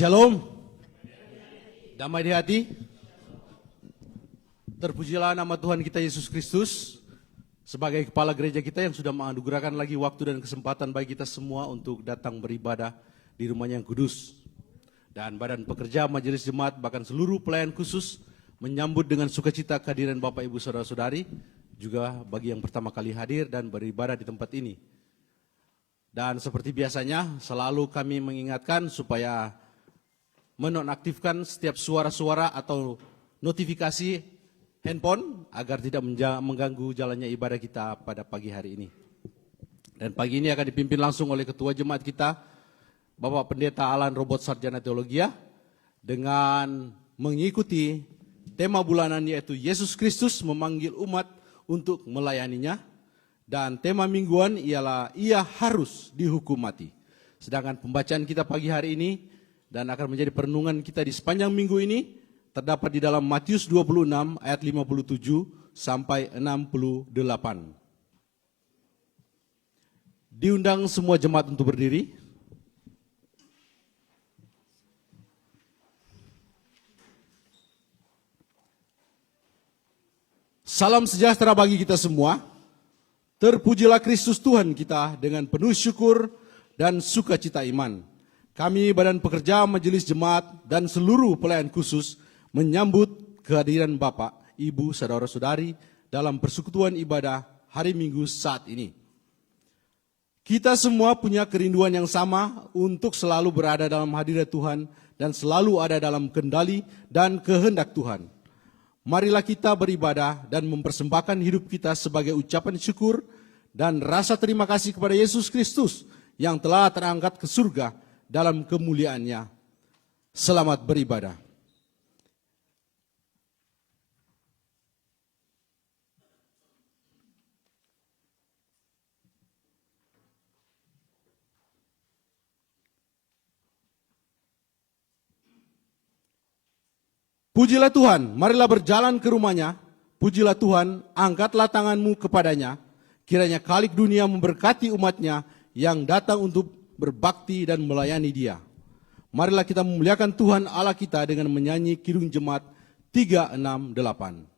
Shalom, damai di hati. Terpujilah nama Tuhan kita Yesus Kristus sebagai kepala gereja kita yang sudah menganugerahkan lagi waktu dan kesempatan bagi kita semua untuk datang beribadah di rumahnya yang kudus. Dan badan pekerja, majelis jemaat, bahkan seluruh pelayan khusus menyambut dengan sukacita kehadiran Bapak Ibu Saudara-saudari, juga bagi yang pertama kali hadir dan beribadah di tempat ini. Dan seperti biasanya selalu kami mengingatkan supaya menonaktifkan setiap suara-suara atau notifikasi handphone agar tidak mengganggu jalannya ibadah kita pada pagi hari ini. Dan pagi ini akan dipimpin langsung oleh Ketua Jemaat kita, Bapak Pendeta Alan Robot Sarjana Teologia, dengan mengikuti tema bulanan yaitu Yesus Kristus memanggil umat untuk melayaninya. Dan tema mingguan ialah ia harus dihukum mati. Sedangkan pembacaan kita pagi hari ini dan akan menjadi perenungan kita di sepanjang minggu ini terdapat di dalam Matius 26 ayat 57 sampai 68. Diundang semua jemaat untuk berdiri. Salam sejahtera bagi kita semua. Terpujilah Kristus Tuhan kita dengan penuh syukur dan sukacita iman. Kami badan pekerja, majelis jemaat, dan seluruh pelayan khusus menyambut kehadiran Bapak, Ibu, Saudara-saudari dalam persekutuan ibadah hari Minggu saat ini. Kita semua punya kerinduan yang sama untuk selalu berada dalam hadirat Tuhan dan selalu ada dalam kendali dan kehendak Tuhan. Marilah kita beribadah dan mempersembahkan hidup kita sebagai ucapan syukur dan rasa terima kasih kepada Yesus Kristus yang telah terangkat ke surga dalam kemuliaannya. Selamat beribadah. Pujilah Tuhan, marilah berjalan ke rumahnya. Pujilah Tuhan, angkatlah tanganmu kepadanya. Kiranya khalik dunia memberkati umatnya yang datang untuk berbakti dan melayani Dia. Marilah kita memuliakan Tuhan Allah kita dengan menyanyi Kidung Jemaat 368.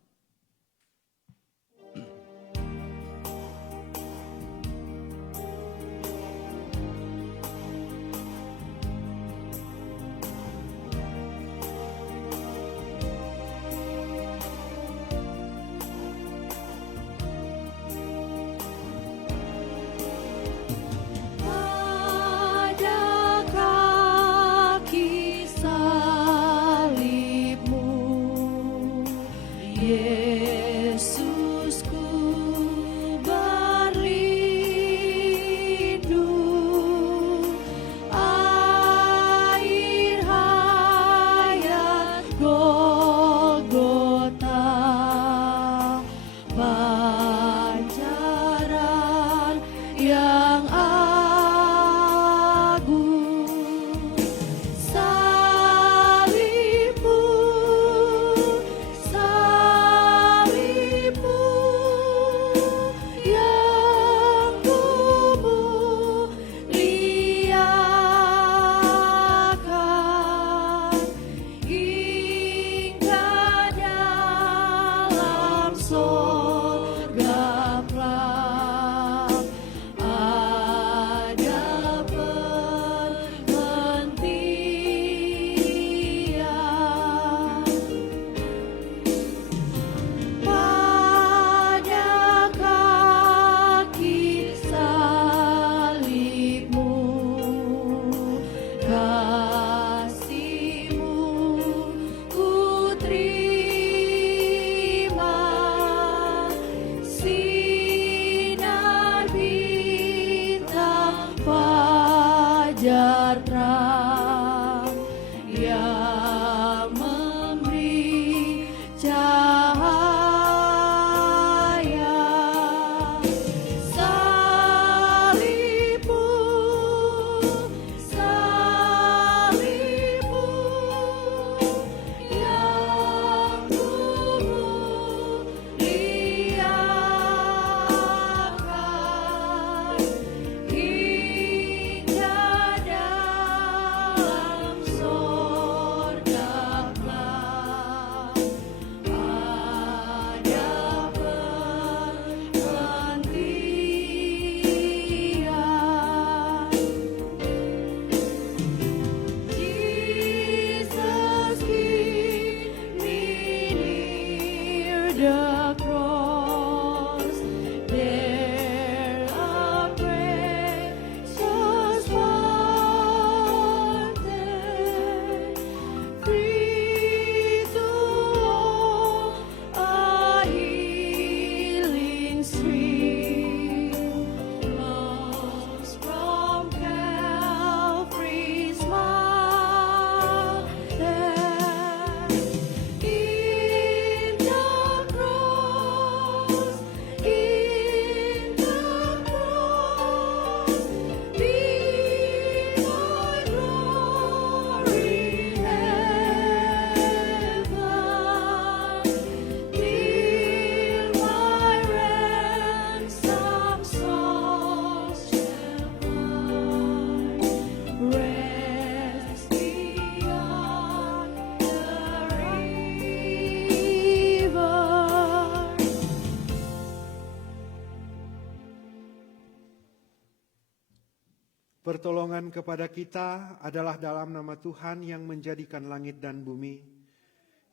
Pertolongan kepada kita adalah dalam nama Tuhan yang menjadikan langit dan bumi,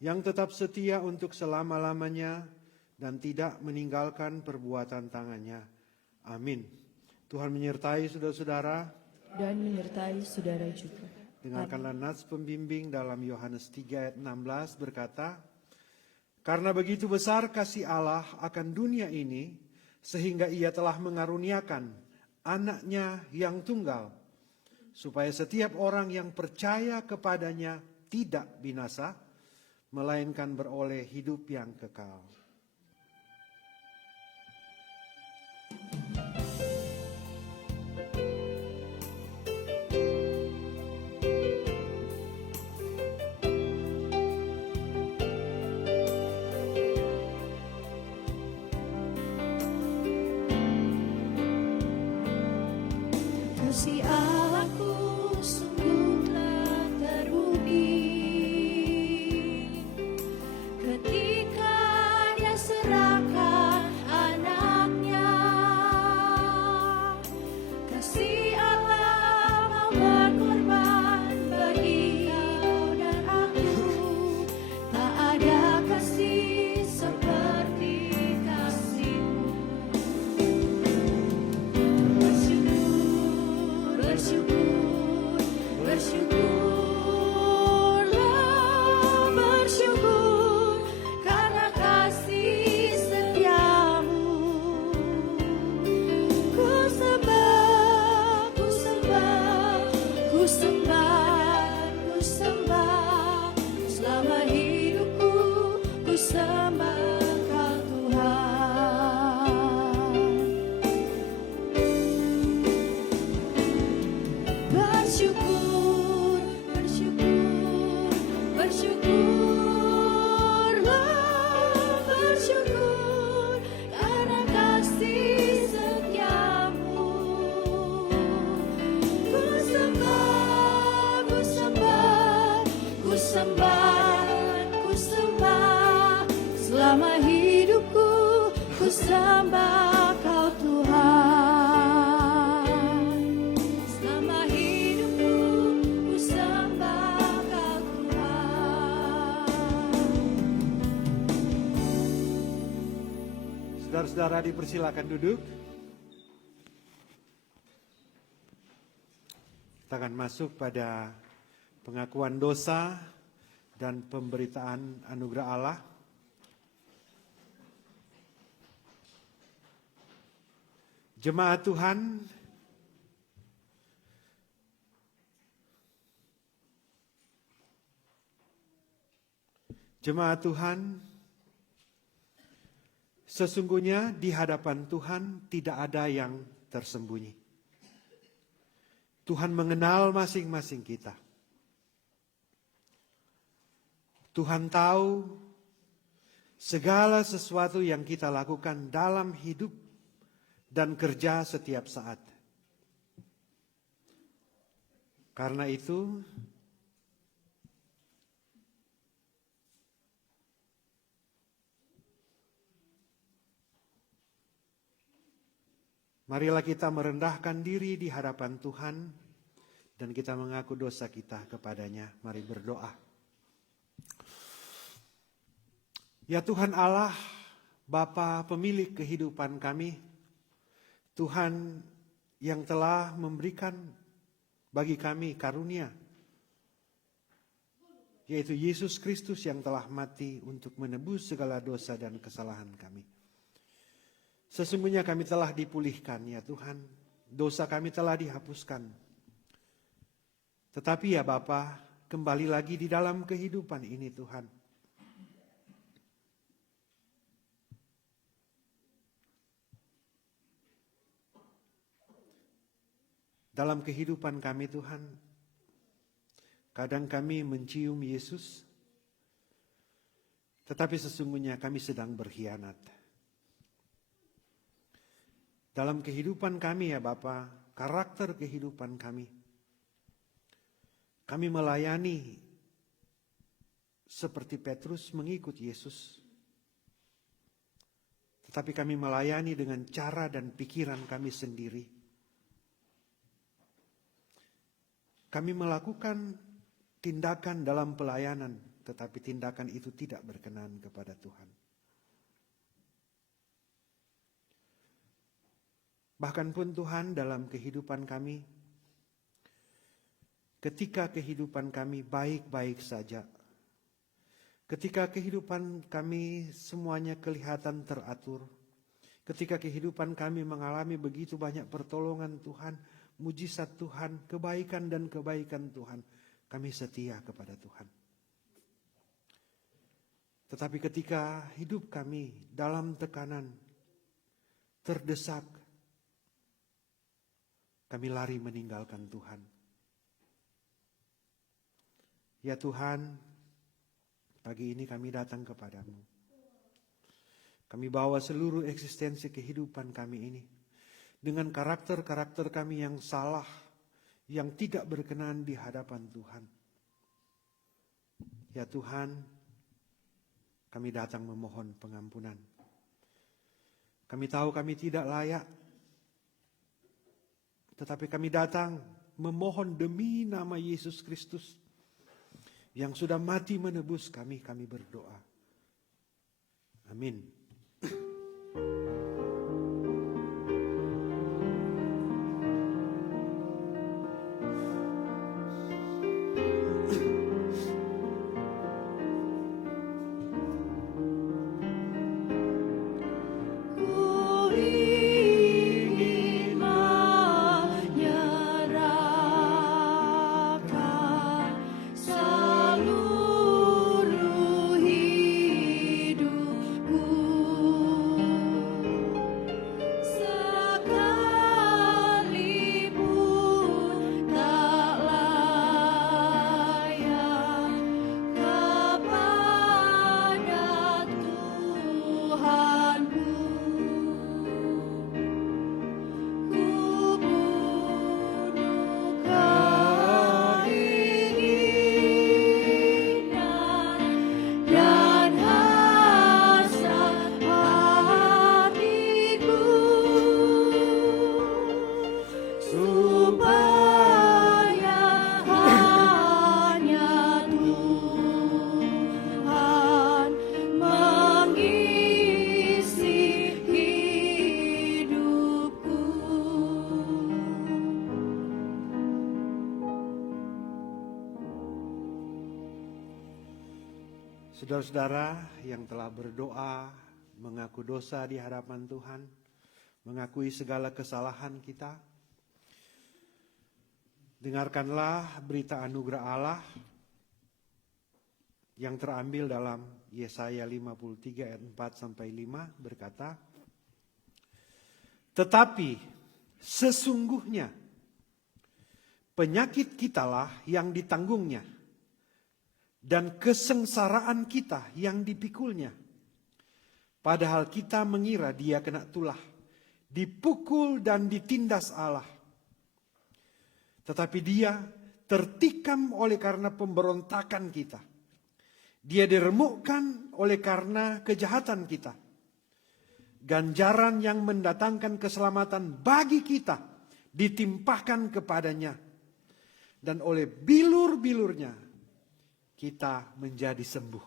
yang tetap setia untuk selama-lamanya dan tidak meninggalkan perbuatan tangannya. Amin. Tuhan menyertai saudara-saudara. Dan menyertai saudara juga. Dengarkanlah nats pembimbing dalam Yohanes 3 ayat 16 berkata, "Karena begitu besar kasih Allah akan dunia ini, sehingga ia telah mengaruniakan anaknya yang tunggal, supaya setiap orang yang percaya kepadanya tidak binasa, melainkan beroleh hidup yang kekal." Kasih Allahku sungguh telah teruji ketika Dia serahkan anaknya. Kasih Allah mau berkorban bagi kau dan aku. Tak ada kasih seperti kasih-Mu. Bersyukurlah, bersyukur karena kasih setiamu. Ku sembah, ku sembah, ku sembah, ku sembah. Selama hidupku ku sembah Kau Tuhan. Bersyukur, bersyukur, bersyukurlah, bersyukur karena kasih setiamu. Ku sembah, ku sembah, ku sembah, ku sembah. Selama hidupku ku sembah Kau Tuhan. Selama hidupku ku sembah Kau Tuhan. Saudara-saudara dipersilakan duduk. Kita akan masuk pada pengakuan dosa dan pemberitaan anugerah Allah. Jemaat Tuhan, jemaat Tuhan, sesungguhnya di hadapan Tuhan tidak ada yang tersembunyi. Tuhan mengenal masing-masing kita. Tuhan tahu segala sesuatu yang kita lakukan dalam hidup dan kerja setiap saat. Karena itu, marilah kita merendahkan diri di hadapan Tuhan dan kita mengaku dosa kita kepadanya. Mari berdoa. Ya Tuhan Allah, Bapa pemilik kehidupan kami, Tuhan yang telah memberikan bagi kami karunia, yaitu Yesus Kristus yang telah mati untuk menebus segala dosa dan kesalahan kami. Sesungguhnya kami telah dipulihkan ya Tuhan, dosa kami telah dihapuskan. Tetapi ya Bapa, kembali lagi di dalam kehidupan ini Tuhan. Dalam kehidupan kami Tuhan, kadang kami mencium Yesus, tetapi sesungguhnya kami sedang berkhianat. Dalam kehidupan kami ya Bapa, karakter kehidupan kami melayani seperti Petrus mengikut Yesus. Tetapi kami melayani dengan cara dan pikiran kami sendiri. Kami melakukan tindakan dalam pelayanan, tetapi tindakan itu tidak berkenan kepada Tuhan. Bahkan pun Tuhan dalam kehidupan kami, ketika kehidupan kami baik-baik saja, ketika kehidupan kami semuanya kelihatan teratur, ketika kehidupan kami mengalami begitu banyak pertolongan Tuhan, mujizat Tuhan, kebaikan dan kebaikan Tuhan, kami setia kepada Tuhan. Tetapi ketika hidup kami dalam tekanan, terdesak, kami lari meninggalkan Tuhan. Ya Tuhan, pagi ini kami datang kepadamu. Kami bawa seluruh eksistensi kehidupan kami ini dengan karakter-karakter kami yang salah, yang tidak berkenan di hadapan Tuhan. Ya Tuhan, kami datang memohon pengampunan. Kami tahu kami tidak layak, tetapi kami datang memohon demi nama Yesus Kristus yang sudah mati menebus kami berdoa. Amin. Ku ingin menyerahkan seluruh hidupku, sekalipun tak layak kepada Tuhanku. Ku bunuh keinginan dan hasrat hatiku, supaya hanya Tuhan mengisi hidupku. Saudara-saudara yang telah berdoa, mengaku dosa di hadapan Tuhan, mengakui segala kesalahan kita, dengarkanlah berita anugerah Allah yang terambil dalam Yesaya 53 ayat 4-5 berkata, "Tetapi sesungguhnya penyakit kitalah yang ditanggungnya, dan kesengsaraan kita yang dipikulnya. Padahal kita mengira dia kena tulah, dipukul dan ditindas Allah. Tetapi dia tertikam oleh karena pemberontakan kita. Dia diremukkan oleh karena kejahatan kita. Ganjaran yang mendatangkan keselamatan bagi kita ditimpahkan kepadanya. Dan oleh bilur-bilurnya kita menjadi sembuh."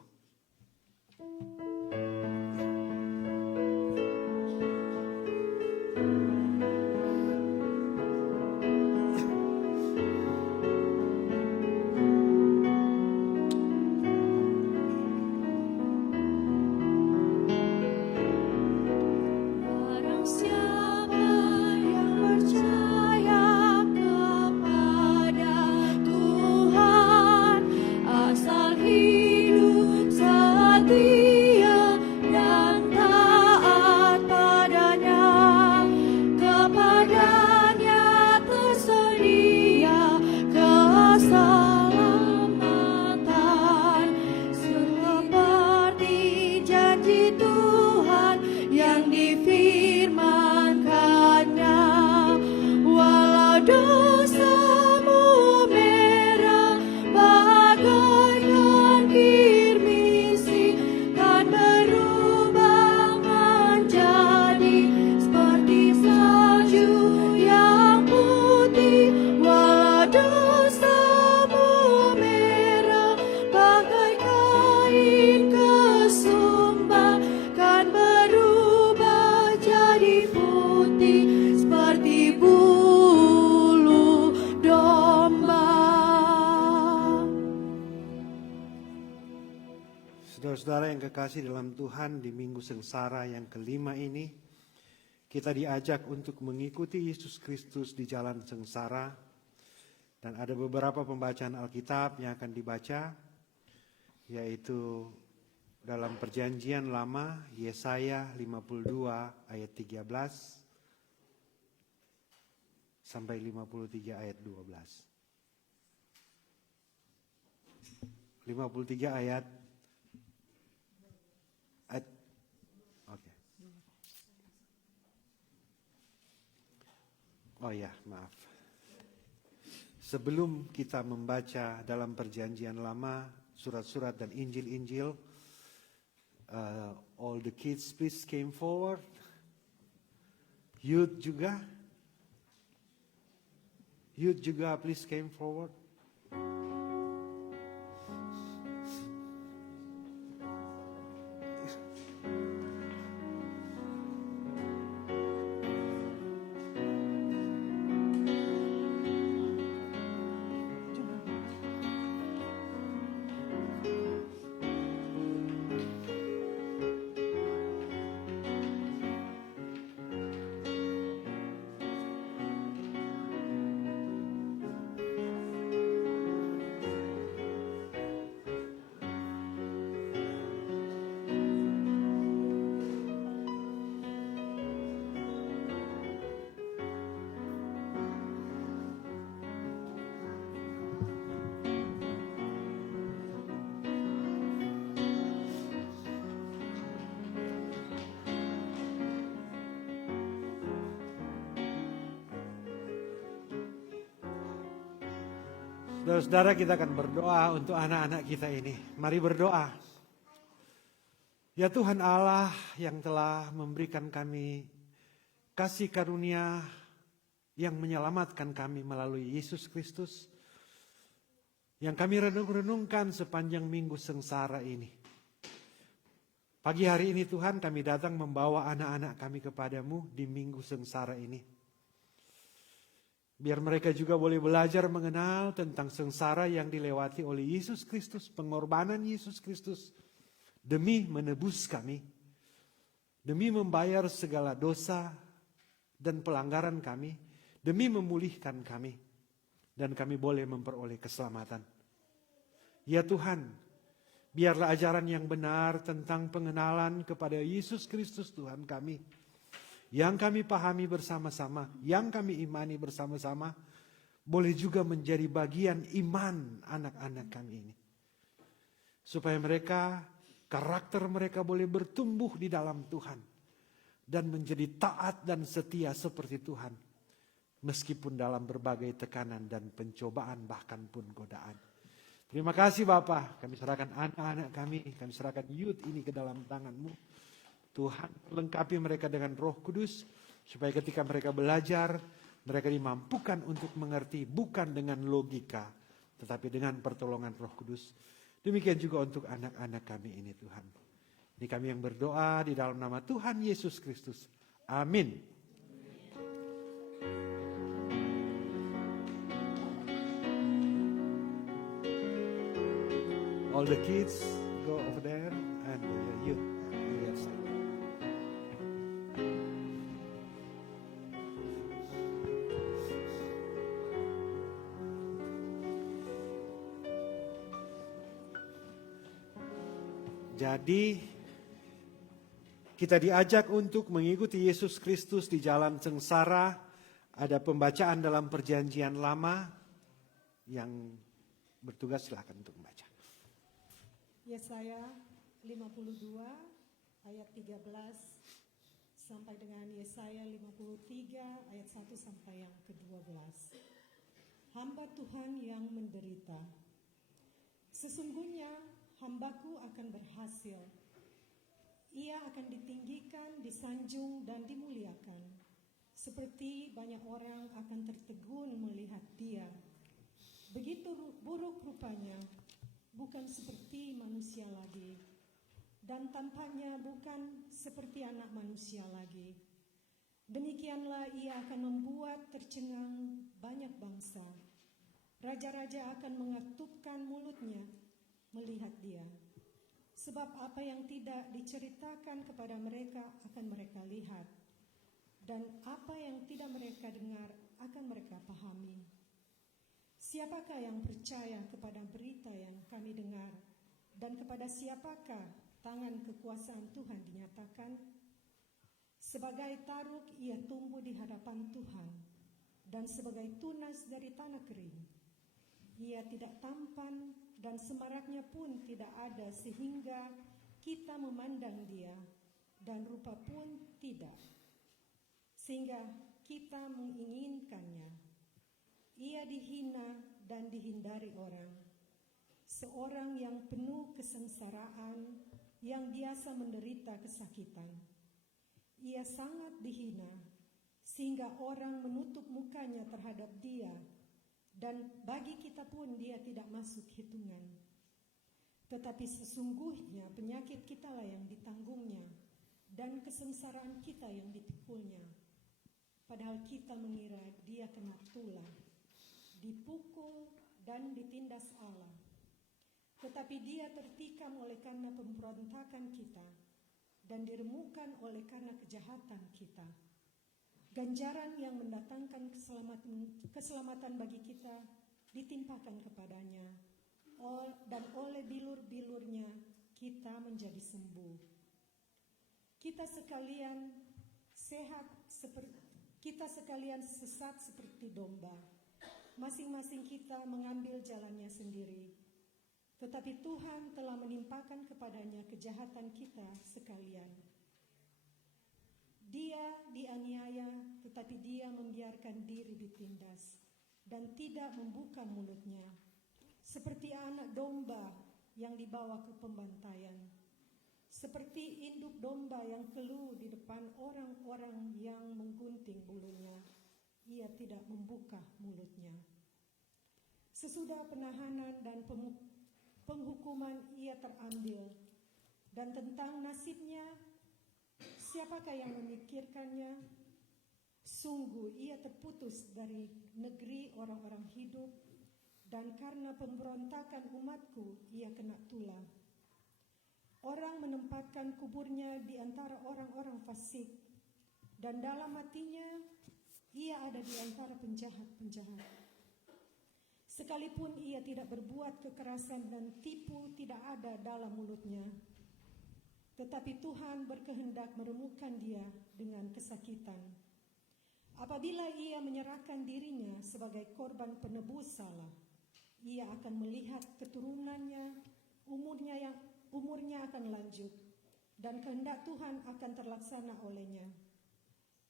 Barang siapa yang percaya kepada Tuhan, asal hidup Saudara-saudara yang kekasih dalam Tuhan, di minggu sengsara yang kelima ini, kita diajak untuk mengikuti Yesus Kristus di jalan sengsara. Dan ada beberapa pembacaan Alkitab yang akan dibaca, yaitu dalam Perjanjian Lama, Yesaya 52 ayat 13 sampai 53 ayat 12. 53 ayat oke. Oh ya, maaf. Sebelum kita membaca dalam Perjanjian Lama, surat-surat dan Injil-Injil, all the kids please came forward. Youth juga please came forward. Saudara-saudara, kita akan berdoa untuk anak-anak kita ini. Mari berdoa. Ya Tuhan Allah yang telah memberikan kami kasih karunia yang menyelamatkan kami melalui Yesus Kristus, yang kami renung-renungkan sepanjang minggu sengsara ini. Pagi hari ini Tuhan, kami datang membawa anak-anak kami kepadamu di minggu sengsara ini. Biar mereka juga boleh belajar mengenal tentang sengsara yang dilewati oleh Yesus Kristus, pengorbanan Yesus Kristus demi menebus kami, demi membayar segala dosa dan pelanggaran kami, demi memulihkan kami, dan kami boleh memperoleh keselamatan. Ya Tuhan, biarlah ajaran yang benar tentang pengenalan kepada Yesus Kristus Tuhan kami, yang kami pahami bersama-sama, yang kami imani bersama-sama, boleh juga menjadi bagian iman anak-anak kami ini. Supaya mereka, karakter mereka boleh bertumbuh di dalam Tuhan. Dan menjadi taat dan setia seperti Tuhan. Meskipun dalam berbagai tekanan dan pencobaan, bahkan pun godaan. Terima kasih Bapa, kami serahkan anak-anak kami serahkan youth ini ke dalam tangan-Mu. Tuhan, lengkapi mereka dengan Roh Kudus, supaya ketika mereka belajar, mereka dimampukan untuk mengerti bukan dengan logika, tetapi dengan pertolongan Roh Kudus. Demikian juga untuk anak-anak kami ini Tuhan. Ini kami yang berdoa di dalam nama Tuhan Yesus Kristus. Amin. All the kids go over there and you on the other side. Jadi kita diajak untuk mengikuti Yesus Kristus di jalan sengsara. Ada pembacaan dalam Perjanjian Lama yang bertugas, silakan untuk membaca. Yesaya 52 ayat 13 sampai dengan Yesaya 53 ayat 1 sampai yang ke-12. Hamba Tuhan yang menderita. Sesungguhnya hambaku akan berhasil. Ia akan ditinggikan, disanjung, dan dimuliakan. Seperti banyak orang akan tertegun melihat dia. Begitu buruk rupanya, bukan seperti manusia lagi. Dan tampaknya bukan seperti anak manusia lagi. Demikianlah ia akan membuat tercengang banyak bangsa. Raja-raja akan mengatupkan mulutnya melihat dia. Sebab apa yang tidak diceritakan kepada mereka akan mereka lihat, dan apa yang tidak mereka dengar akan mereka pahami. Siapakah yang percaya kepada berita yang kami dengar, dan kepada siapakah tangan kekuasaan Tuhan dinyatakan? Sebagai taruk ia tumbuh di hadapan Tuhan, dan sebagai tunas dari tanah kering. Ia tidak tampan dan semaraknya pun tidak ada sehingga kita memandang dia, dan rupa pun tidak, sehingga kita menginginkannya. Ia dihina dan dihindari orang, seorang yang penuh kesengsaraan, yang biasa menderita kesakitan. Ia sangat dihina, sehingga orang menutup mukanya terhadap dia, dan bagi kita pun dia tidak masuk hitungan. Tetapi sesungguhnya penyakit kitalah yang ditanggungnya, dan kesengsaraan kita yang dipikulnya. Padahal kita mengira dia kena tulah, dipukul dan ditindas Allah. Tetapi dia tertikam oleh karena pemberontakan kita, dan diremukkan oleh karena kejahatan kita. Ganjaran yang mendatangkan keselamatan bagi kita ditimpakan kepadanya, dan oleh bilur-bilurnya kita menjadi sembuh. Kita sekalian sesat seperti domba. Masing-masing kita mengambil jalannya sendiri. Tetapi Tuhan telah menimpakan kepadanya kejahatan kita sekalian. Dia dianiaya, tetapi dia membiarkan diri ditindas dan tidak membuka mulutnya, seperti anak domba yang dibawa ke pembantaian, seperti induk domba yang keluh di depan orang-orang yang menggunting bulunya. Ia tidak membuka mulutnya. Sesudah penahanan dan penghukuman ia terambil, dan tentang nasibnya siapakah yang memikirkannya? Sungguh ia terputus dari negeri orang-orang hidup, dan karena pemberontakan umatku ia kena tulah. Orang menempatkan kuburnya di antara orang-orang fasik, dan dalam hatinya ia ada di antara penjahat-penjahat. Sekalipun ia tidak berbuat kekerasan dan tipu tidak ada dalam mulutnya. Tetapi Tuhan berkehendak meremukkan dia dengan kesakitan. Apabila ia menyerahkan dirinya sebagai korban penebus salah, ia akan melihat keturunannya, umurnya akan lanjut, dan kehendak Tuhan akan terlaksana olehnya.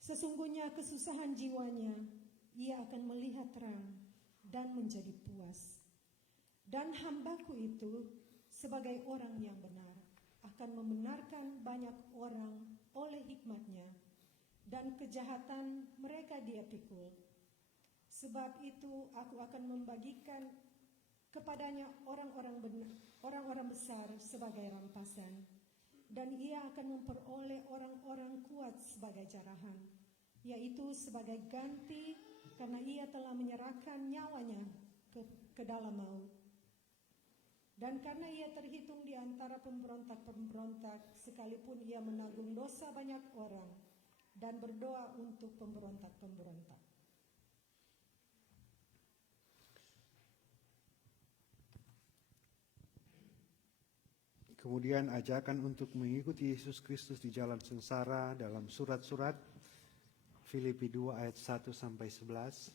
Sesungguhnya kesusahan jiwanya, ia akan melihat terang dan menjadi puas. Dan hambaku itu sebagai orang yang benar akan membenarkan banyak orang oleh hikmatnya, dan kejahatan mereka dia pikul. Sebab itu aku akan membagikan kepadanya orang-orang besar sebagai rampasan, dan ia akan memperoleh orang-orang kuat sebagai jarahan, yaitu sebagai ganti karena ia telah menyerahkan nyawanya ke dalam maut. Dan karena ia terhitung di antara pemberontak-pemberontak, sekalipun ia menanggung dosa banyak orang dan berdoa untuk pemberontak-pemberontak. Kemudian ajakan untuk mengikuti Yesus Kristus di jalan sengsara dalam surat-surat Filipi 2 ayat 1 sampai 11.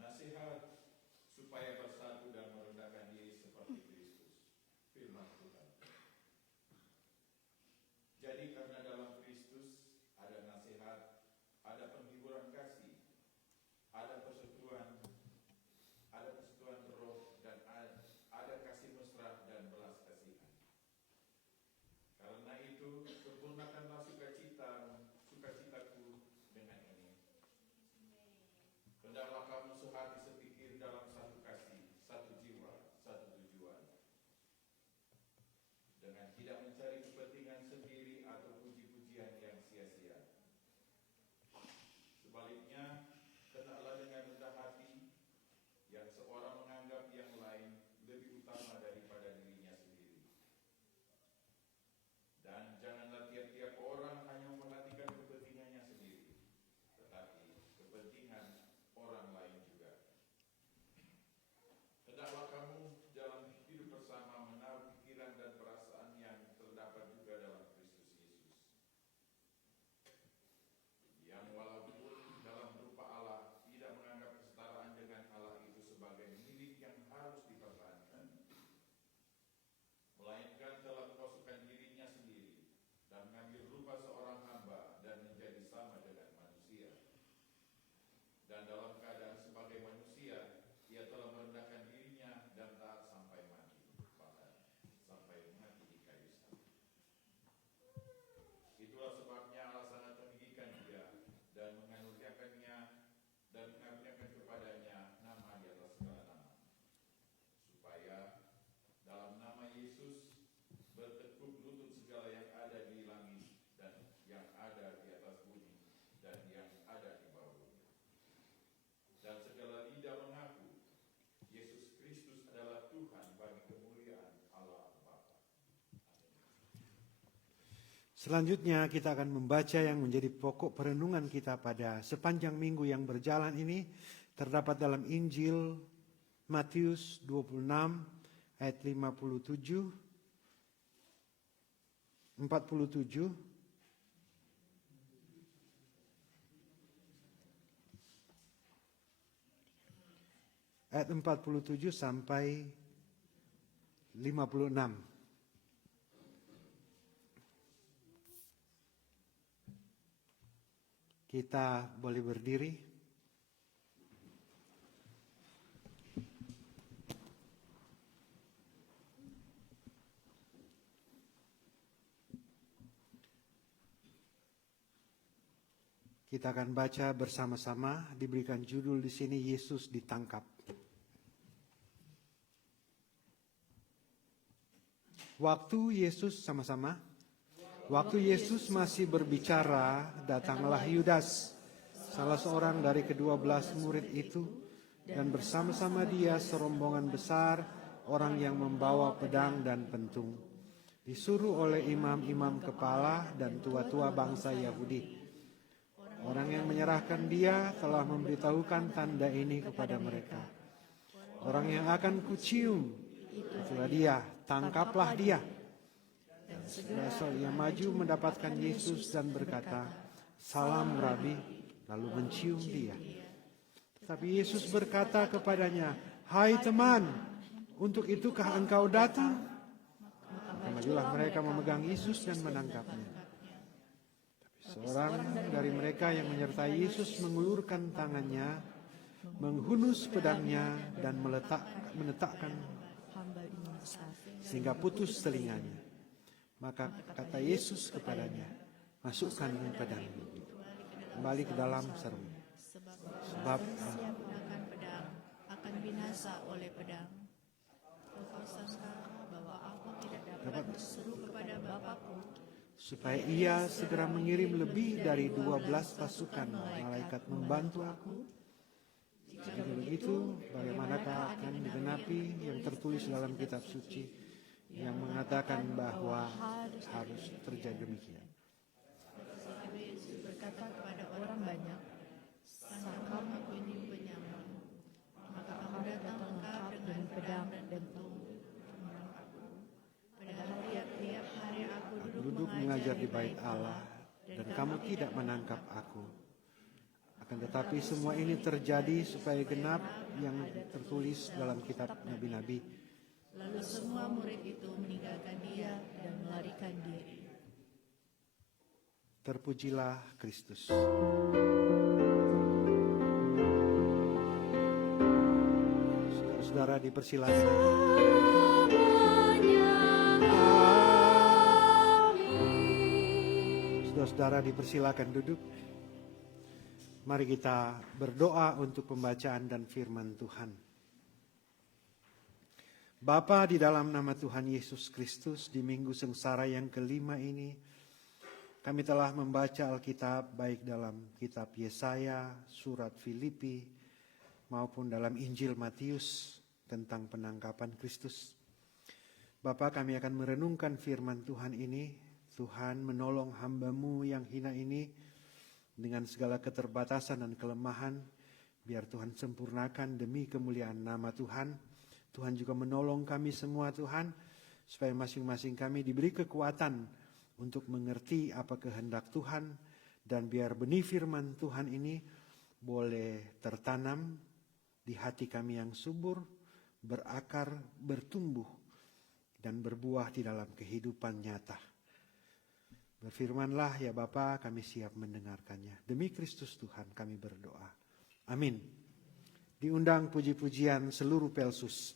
Nasihat supaya bersatu dan merendahkan diri seperti Kristus. Firman Tuhan. Jadi karena dalam Kristus ada nasihat, ada penghiburan kasih, ada persekutuan roh, dan ada kasih mesra dan belas kasihan. Karena itu sempurnakanlah sukacitaku dengan ini. Hendaklah kamu sehati sepikir dalam satu kasih, satu jiwa, satu tujuan. dengan tidak mencari kepentingan sendiri atau puji-pujian yang sia-sia. Sebaliknya, hendaklah dengan rendah hati yang seorang menganggap yang lain lebih utama daripada dirinya sendiri. Dan janganlah tiap-tiap orang hanya memperhatikan kepentingannya sendiri, tetapi kepentingan orang lain juga. Hendaklah kamu dalam hidup bersama menaruh pikiran dan perasaan yang terdapat juga dalam Kristus Yesus, yang walaupun dalam rupa Allah tidak menganggap kesetaraan dengan Allah itu sebagai milik yang harus dipertahankan, melainkan telah mengkosongkan dirinya sendiri dan mengambil rupa seorang hamba dan menjadi sama dengan manusia. Dan dalam keadaan sebagai manusia, ia telah merendahkan dirinya dan taat sampai mati, bahkan sampai mati di kayu salib. Itulah sebabnya Allah sangat meninggikan dia dan mengaruniakannya kepadanya nama di atas segala nama, supaya dalam nama Yesus bertekuk lutut segala yang ada di langit dan yang ada di atas bumi dan yang ada di bawah bumi, dan segala lidah mengaku Yesus Kristus adalah Tuhan bagi kemuliaan Allah Bapa. Selanjutnya kita akan membaca yang menjadi pokok perenungan kita pada sepanjang minggu yang berjalan ini, terdapat dalam Injil Matius 26 ayat 47, 47, ayat 47 sampai 56. Kita boleh berdiri. Kita akan baca bersama-sama, diberikan judul di sini Yesus ditangkap. Waktu Yesus masih berbicara, datanglah Yudas, salah seorang dari ke-12 murid itu, dan bersama-sama dia serombongan besar orang yang membawa pedang dan pentung, disuruh oleh imam-imam kepala dan tua-tua bangsa Yahudi. Orang yang menyerahkan dia telah memberitahukan tanda ini kepada mereka. Orang yang akan kucium, itulah dia, tangkaplah dia. Segera ia maju mendapatkan Yesus dan berkata, "Salam Rabi," lalu mencium dia. Tetapi Yesus berkata kepadanya, "Hai teman, untuk itukah engkau datang?" Maka majulah mereka memegang Yesus dan menangkapnya. Seorang dari mereka yang menyertai Yesus mengulurkan tangannya, menghunus pedangnya dan meletakkan sehingga putus telinganya. Maka kata Yesus kepadanya, "Masukkan pedangmu, kembali ke dalam sarungmu. Sebab siap menggunakan pedang akan binasa oleh pedang. Kau sangka bahwa aku tidak dapat berseru kepada Bapakku supaya ia segera mengirim lebih dari 12 pasukan malaikat membantu aku. Jika begitu, bagaimanakah akan digenapi yang tertulis dalam kitab suci yang mengatakan bahwa harus terjadi demikian?" Yesus berkata kepada orang banyak, "Sangkap aku ini penyamar, maka kamu datang lengkap dengan pedang dan pentung menyerang aku. Padahal tiap hari aku Duduk mengajar di bait Allah, dan kamu tidak menangkap aku. Akan tetapi semua ini terjadi supaya genap yang tertulis dalam kitab nabi-nabi." Lalu semua murid itu meninggalkan dia dan melarikan diri. Terpujilah Kristus. Saudara dipersilakan. Saudara dipersilakan duduk. Mari kita berdoa untuk pembacaan dan firman Tuhan. Bapa, di dalam nama Tuhan Yesus Kristus, di minggu sengsara yang kelima ini, kami telah membaca Alkitab baik dalam kitab Yesaya, surat Filipi, maupun dalam Injil Matius tentang penangkapan Kristus. Bapa, kami akan merenungkan firman Tuhan ini. Tuhan, menolong hamba-Mu yang hina ini dengan segala keterbatasan dan kelemahan. Biar Tuhan sempurnakan demi kemuliaan nama Tuhan. Tuhan juga menolong kami semua Tuhan, supaya masing-masing kami diberi kekuatan untuk mengerti apa kehendak Tuhan, dan biar benih firman Tuhan ini boleh tertanam di hati kami yang subur, berakar, bertumbuh, dan berbuah di dalam kehidupan nyata. Berfirmanlah ya Bapa, kami siap mendengarkannya. Demi Kristus Tuhan kami berdoa. Amin. Diundang puji-pujian seluruh Pelsus.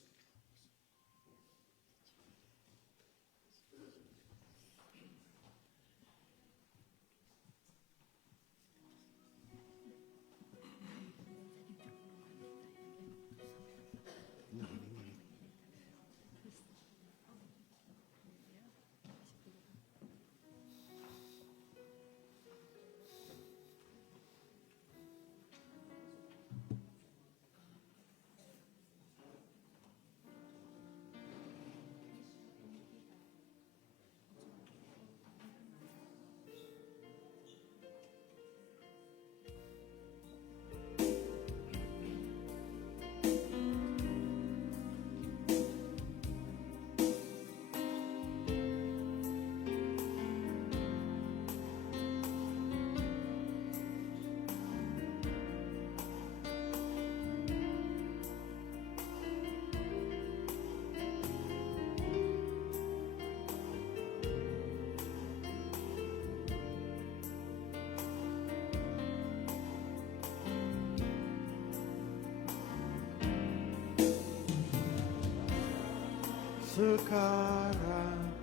Sekarang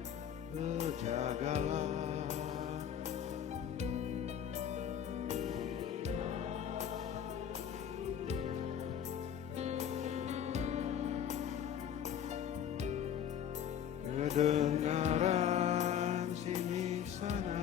berjagalah, kedengaran sini sana,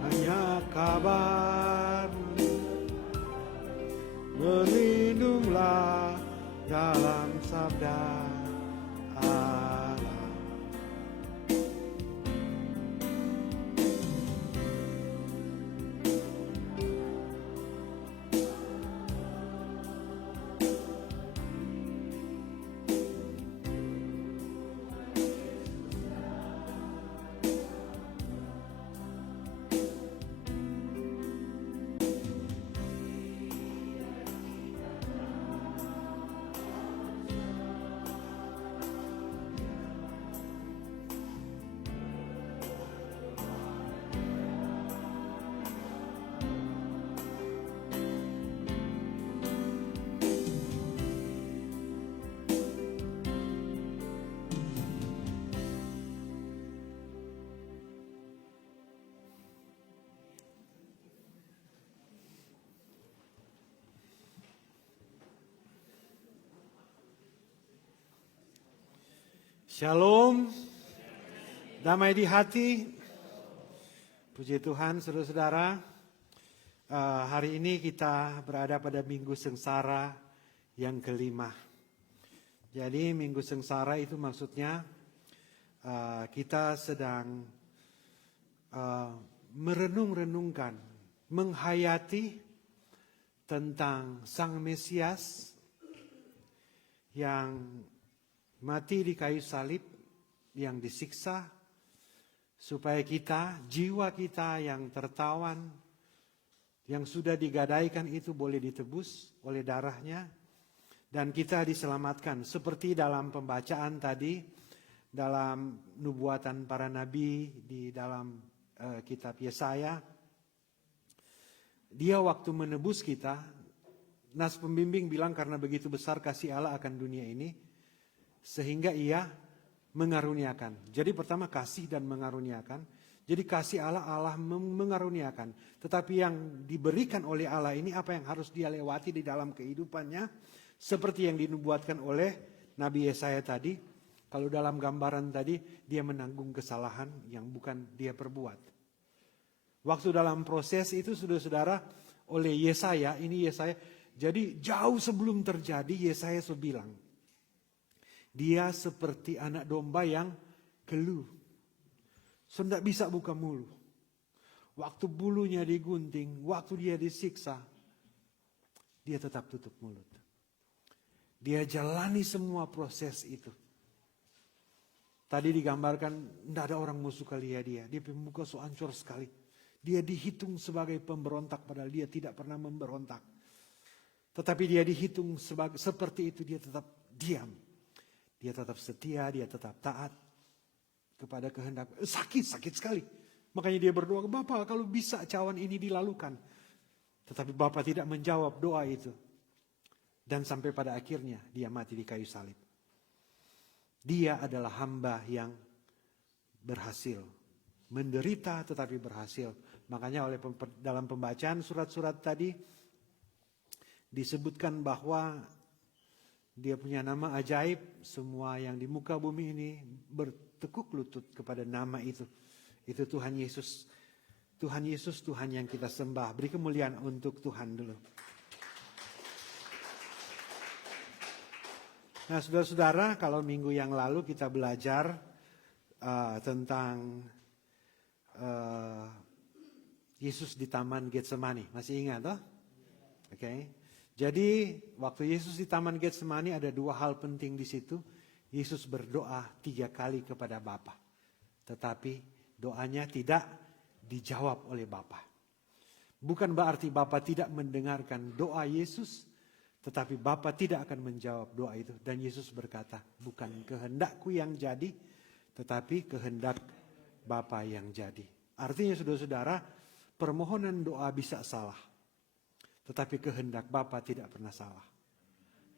hanya kabar, berlindunglah dalam sabda Allah. Shalom, damai di hati. Puji Tuhan, saudara-saudara. Hari ini kita berada pada minggu sengsara yang kelima. Jadi minggu sengsara itu maksudnya kita sedang merenung-renungkan, menghayati tentang Sang Mesias yang mati di kayu salib, yang disiksa, supaya kita, jiwa kita yang tertawan Yang sudah digadaikan itu boleh ditebus oleh darahnya. Dan kita diselamatkan. Seperti dalam pembacaan tadi, dalam nubuatan para nabi, di dalam kitab Yesaya. Dia waktu menebus kita, nas pembimbing bilang karena begitu besar kasih Allah akan dunia ini, sehingga ia mengaruniakan. Jadi pertama kasih dan mengaruniakan. Jadi kasih Allah mengaruniakan. Tetapi yang diberikan oleh Allah ini apa yang harus dia lewati di dalam kehidupannya. Seperti yang dinubuatkan oleh Nabi Yesaya tadi. Kalau dalam gambaran tadi dia menanggung kesalahan yang bukan dia perbuat. Waktu dalam proses itu saudara-saudara oleh Yesaya, ini Yesaya. Jadi jauh sebelum terjadi Yesaya bilang. Dia seperti anak domba yang keluh. So tidak bisa buka mulut. Waktu bulunya digunting, waktu dia disiksa, dia tetap tutup mulut. Dia jalani semua proses itu. Tadi digambarkan tidak ada orang mau suka lihat dia. Dia muka so hancur sekali. Dia dihitung sebagai pemberontak padahal dia tidak pernah memberontak. Tetapi dia dihitung seperti itu, dia tetap diam. Dia tetap setia, dia tetap taat kepada kehendak. Sakit sekali. Makanya dia berdoa, Bapa kalau bisa cawan ini dilalukan. Tetapi Bapa tidak menjawab doa itu. Dan sampai pada akhirnya dia mati di kayu salib. Dia adalah hamba yang berhasil. Menderita tetapi berhasil. Makanya dalam pembacaan surat-surat tadi disebutkan bahwa dia punya nama ajaib. Semua yang di muka bumi ini bertekuk lutut kepada nama itu. Itu Tuhan Yesus. Tuhan Yesus, Tuhan yang kita sembah. Beri kemuliaan untuk Tuhan dulu. Nah saudara-saudara, kalau minggu yang lalu kita belajar tentang Yesus di Taman Getsemani. Masih ingat toh? Oke. Jadi waktu Yesus di Taman Getsemani ada dua hal penting di situ. Yesus berdoa 3 kali kepada Bapa. Tetapi doanya tidak dijawab oleh Bapa. Bukan berarti Bapa tidak mendengarkan doa Yesus. Tetapi Bapa tidak akan menjawab doa itu. Dan Yesus berkata, bukan kehendakku yang jadi, tetapi kehendak Bapa yang jadi. Artinya saudara-saudara, permohonan doa bisa salah. Tetapi kehendak Bapa tidak pernah salah.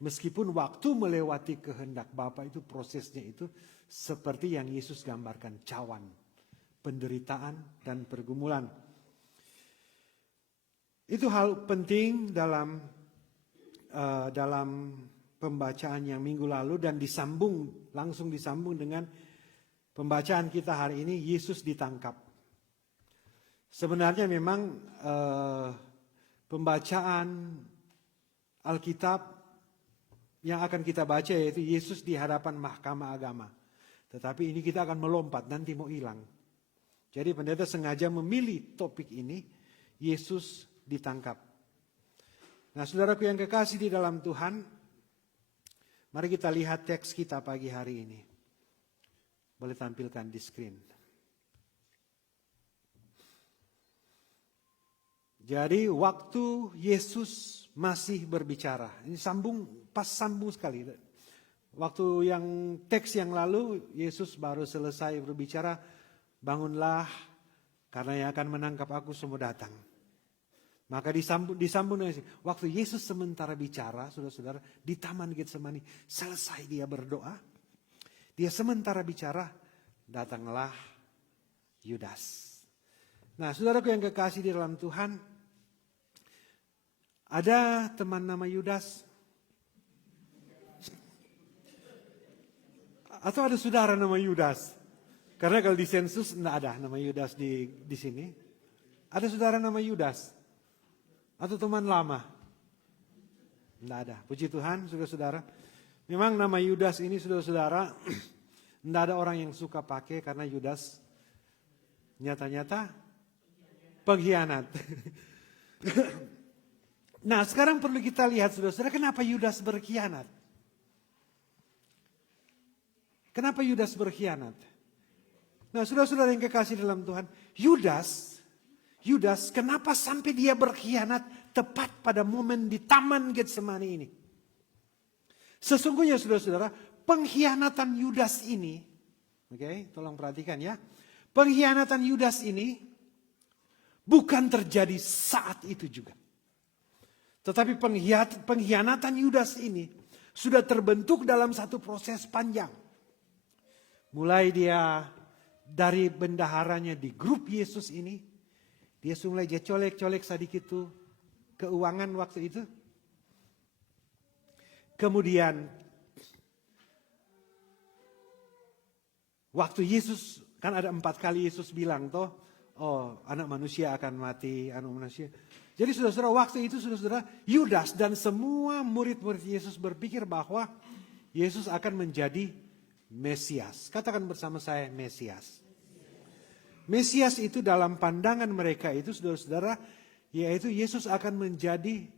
Meskipun waktu melewati kehendak Bapa itu prosesnya itu seperti yang Yesus gambarkan, cawan, penderitaan dan pergumulan. Itu hal penting dalam pembacaan yang minggu lalu dan langsung disambung dengan pembacaan kita hari ini, Yesus ditangkap. Sebenarnya memang pembacaan Alkitab yang akan kita baca yaitu Yesus di hadapan mahkamah agama. Tetapi ini kita akan melompat, nanti mau hilang. Jadi pendeta sengaja memilih topik ini, Yesus ditangkap. Nah saudaraku yang kekasih di dalam Tuhan, mari kita lihat teks kita pagi hari ini. Boleh tampilkan di screen. Jadi waktu Yesus masih berbicara, ini pas sambung sekali. Waktu yang teks yang lalu, Yesus baru selesai berbicara, bangunlah karena yang akan menangkap aku semua datang. Maka disambung dengan waktu Yesus sementara bicara, saudara-saudara, di Taman Getsemani, selesai dia berdoa. Dia sementara bicara, datanglah Yudas. Nah, saudaraku yang kekasih di dalam Tuhan, ada teman nama Yudas? Atau ada saudara nama Yudas? Karena kalau di sensus tidak ada nama Yudas di sini. Ada saudara nama Yudas? Atau teman lama? Tidak ada. Puji Tuhan, saudara-saudara. Memang nama Yudas ini, saudara-saudara, tidak ada orang yang suka pakai karena Yudas nyata-nyata pengkhianat. Nah, sekarang perlu kita lihat, saudara-saudara, kenapa Yudas berkhianat? Kenapa Yudas berkhianat? Nah, saudara-saudara yang kekasih dalam Tuhan, Yudas Yudas, kenapa sampai dia berkhianat tepat pada momen di Taman Getsemani ini? Sesungguhnya saudara-saudara, pengkhianatan Yudas ini, oke, tolong perhatikan ya. Pengkhianatan Yudas ini bukan terjadi saat itu juga. Tetapi pengkhianatan Yudas ini sudah terbentuk dalam satu proses panjang. Mulai dia dari bendaharanya di grup Yesus ini, dia mulai colek-colek sedikit tuh keuangan waktu itu. Kemudian waktu Yesus, kan ada 4 kali Yesus bilang toh, oh anak manusia akan mati, anak manusia. Jadi saudara-saudara, waktu itu saudara-saudara, Yudas dan semua murid-murid Yesus berpikir bahwa Yesus akan menjadi Mesias. Katakan bersama saya, Mesias. Mesias itu dalam pandangan mereka itu saudara-saudara, yaitu Yesus akan menjadi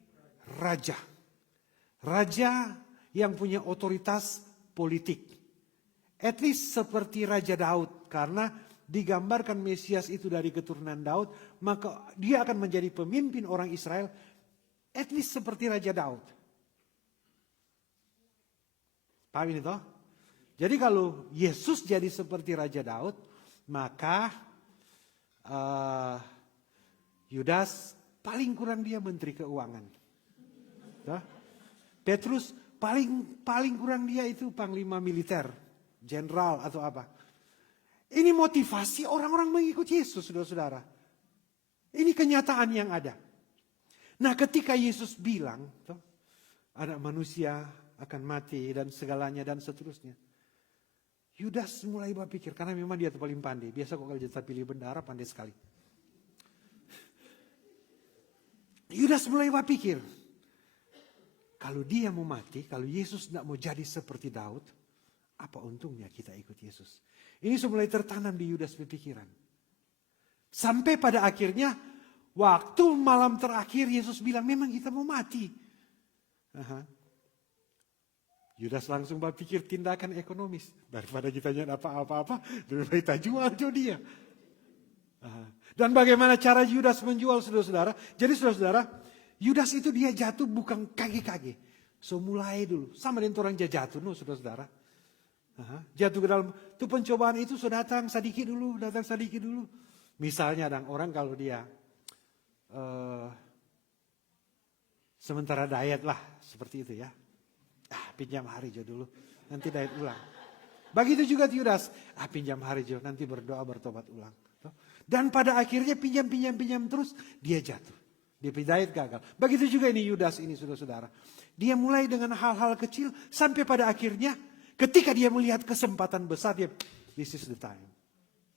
raja. Raja yang punya otoritas politik. At least seperti Raja Daud. Karena digambarkan Mesias itu dari keturunan Daud, maka dia akan menjadi pemimpin orang Israel. At least seperti Raja Daud. Paham ini toh? Jadi kalau Yesus jadi seperti Raja Daud, maka Yudas paling kurang dia menteri keuangan. Petrus paling kurang dia itu panglima militer, jenderal atau apa. Ini motivasi orang-orang mengikut Yesus, saudara-saudara. Ini kenyataan yang ada. Nah, ketika Yesus bilang, anak manusia akan mati dan segalanya dan seterusnya. Yudas mulai berpikir, karena memang dia paling pandai. Biasa kok kalau kita pilih bendahara, pandai sekali. Yudas mulai berpikir, kalau dia mau mati, kalau Yesus tidak mau jadi seperti Daud, apa untungnya kita ikut Yesus? Ini mulai tertanam di Yudas berpikiran. Sampai pada akhirnya, waktu malam terakhir Yesus bilang, memang kita mau mati. Yudas langsung berpikir tindakan ekonomis. Daripada kita nyat apa-apa, lebih baik kita jual dia. Dan bagaimana cara Yudas menjual, saudara-saudara? Jadi saudara-saudara, Yudas itu dia jatuh bukan kage-kage. So mulai dulu. Sama dengan orang jatuh, saudara-saudara. Jatuh ke dalam. Itu pencobaan itu sudah datang sedikit dulu. Misalnya ada orang kalau dia sementara diet lah. Seperti itu ya. Pinjam harijo dulu, nanti diet ulang. Begitu juga Yudas, pinjam harijo, nanti berdoa bertobat ulang. Dan pada akhirnya pinjam terus, dia jatuh. Dia diet gagal. Begitu juga ini Yudas ini saudara-saudara. Dia mulai dengan hal-hal kecil, sampai pada akhirnya ketika dia melihat kesempatan besar, dia, this is the time.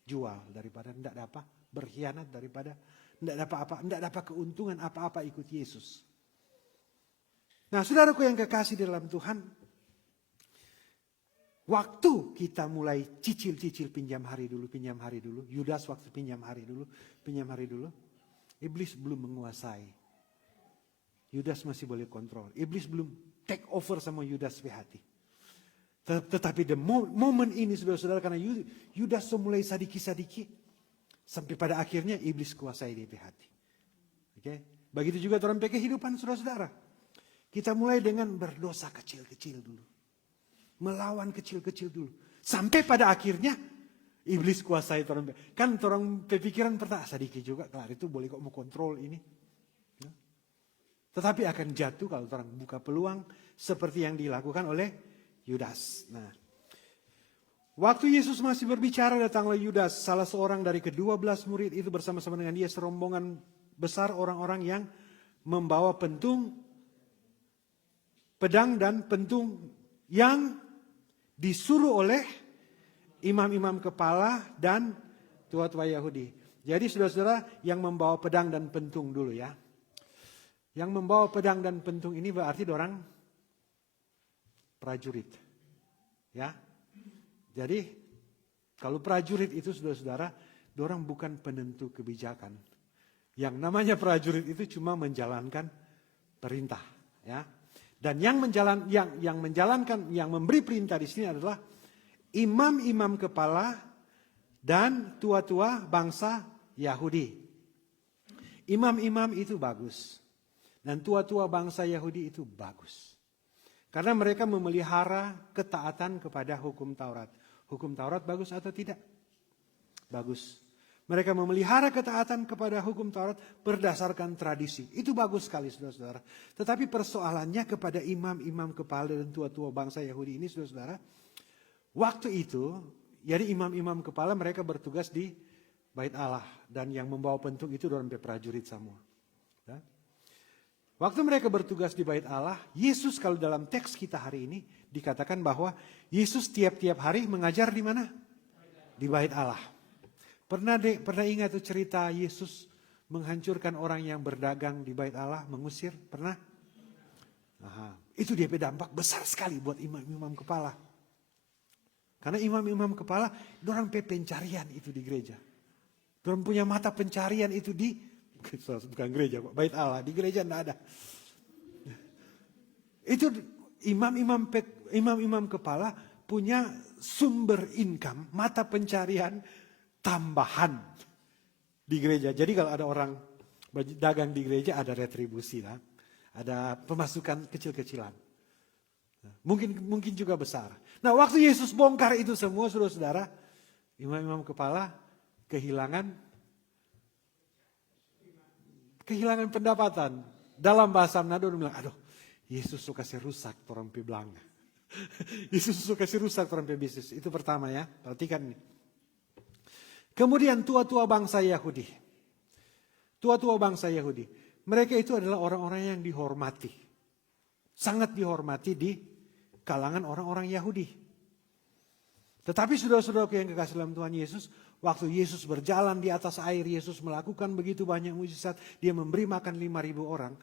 Jual daripada tidak dapat, berkhianat daripada tidak dapat keuntungan apa-apa ikut Yesus. Nah, saudaraku yang kekasih dalam Tuhan, waktu kita mulai cicil-cicil pinjam hari dulu, Yudas waktu pinjam hari dulu, iblis belum menguasai. Yudas masih boleh kontrol. Iblis belum take over sama Yudas di hati. Tetapi the moment ini saudara-saudara, karena Yudas mulai sadiki-sadiki, sampai pada akhirnya iblis kuasai di hati. Oke? Begitu juga dalam kehidupan saudara-saudara. Kita mulai dengan berdosa kecil-kecil dulu. Melawan kecil-kecil dulu. Sampai pada akhirnya iblis kuasai orang. Kan orang berpikiran pertama, sedikit juga kelar itu boleh kok mau kontrol ini. Tetapi akan jatuh kalau orang buka peluang seperti yang dilakukan oleh Yudas. Nah, waktu Yesus masih berbicara, datanglah Yudas, salah seorang dari ke-12 murid itu, bersama-sama dengan dia serombongan besar orang-orang yang membawa pedang dan pentung yang disuruh oleh imam-imam kepala dan tua-tua Yahudi. Jadi saudara-saudara, yang membawa pedang dan pentung dulu ya. Yang membawa pedang dan pentung ini berarti orang prajurit. Ya. Jadi kalau prajurit itu saudara-saudara, orang bukan penentu kebijakan. Yang namanya prajurit itu cuma menjalankan perintah, ya. Dan yang menjalankan, yang memberi perintah di sini adalah imam-imam kepala dan tua-tua bangsa Yahudi. Imam-imam itu bagus. Dan tua-tua bangsa Yahudi itu bagus. Karena mereka memelihara ketaatan kepada hukum Taurat. Hukum Taurat bagus atau tidak? Bagus. Mereka memelihara ketaatan kepada hukum Taurat berdasarkan tradisi. Itu bagus sekali, saudara-saudara. Tetapi persoalannya kepada imam-imam kepala dan tua-tua bangsa Yahudi ini, saudara-saudara. Waktu itu, jadi imam-imam kepala mereka bertugas di Bait Allah. Dan yang membawa pentung itu dorang prajurit semua. Ya. Waktu mereka bertugas di Bait Allah, Yesus kalau dalam teks kita hari ini dikatakan bahwa Yesus tiap-tiap hari mengajar di mana? Di Bait Allah. Pernah ingat tuh cerita Yesus menghancurkan orang yang berdagang di Bait Allah, mengusir? Pernah? Aha. Itu dia berdampak besar sekali buat imam-imam kepala. Karena imam-imam kepala, dorang pencarian itu di gereja. Dorang punya mata pencarian itu di, bukan gereja, Bait Allah. Di gereja tidak ada. Itu imam-imam kepala punya sumber income, mata pencarian tambahan di gereja. Jadi kalau ada orang dagang di gereja ada retribusi lah. Ada pemasukan kecil-kecilan. Mungkin juga besar. Nah, waktu Yesus bongkar itu semua, saudara-saudara, imam-imam kepala kehilangan pendapatan. Dalam bahasa Manado bilang, aduh, Yesus suka rusak orang pi belanga. Yesus suka rusak orang pi bisnis. Itu pertama ya, perhatikan nih. Kemudian tua-tua bangsa Yahudi. Tua-tua bangsa Yahudi. Mereka itu adalah orang-orang yang dihormati. Sangat dihormati di kalangan orang-orang Yahudi. Tetapi saudara-saudaraku yang kekasih dalam Tuhan Yesus, waktu Yesus berjalan di atas air, Yesus melakukan begitu banyak mujizat, dia memberi makan 5.000 orang.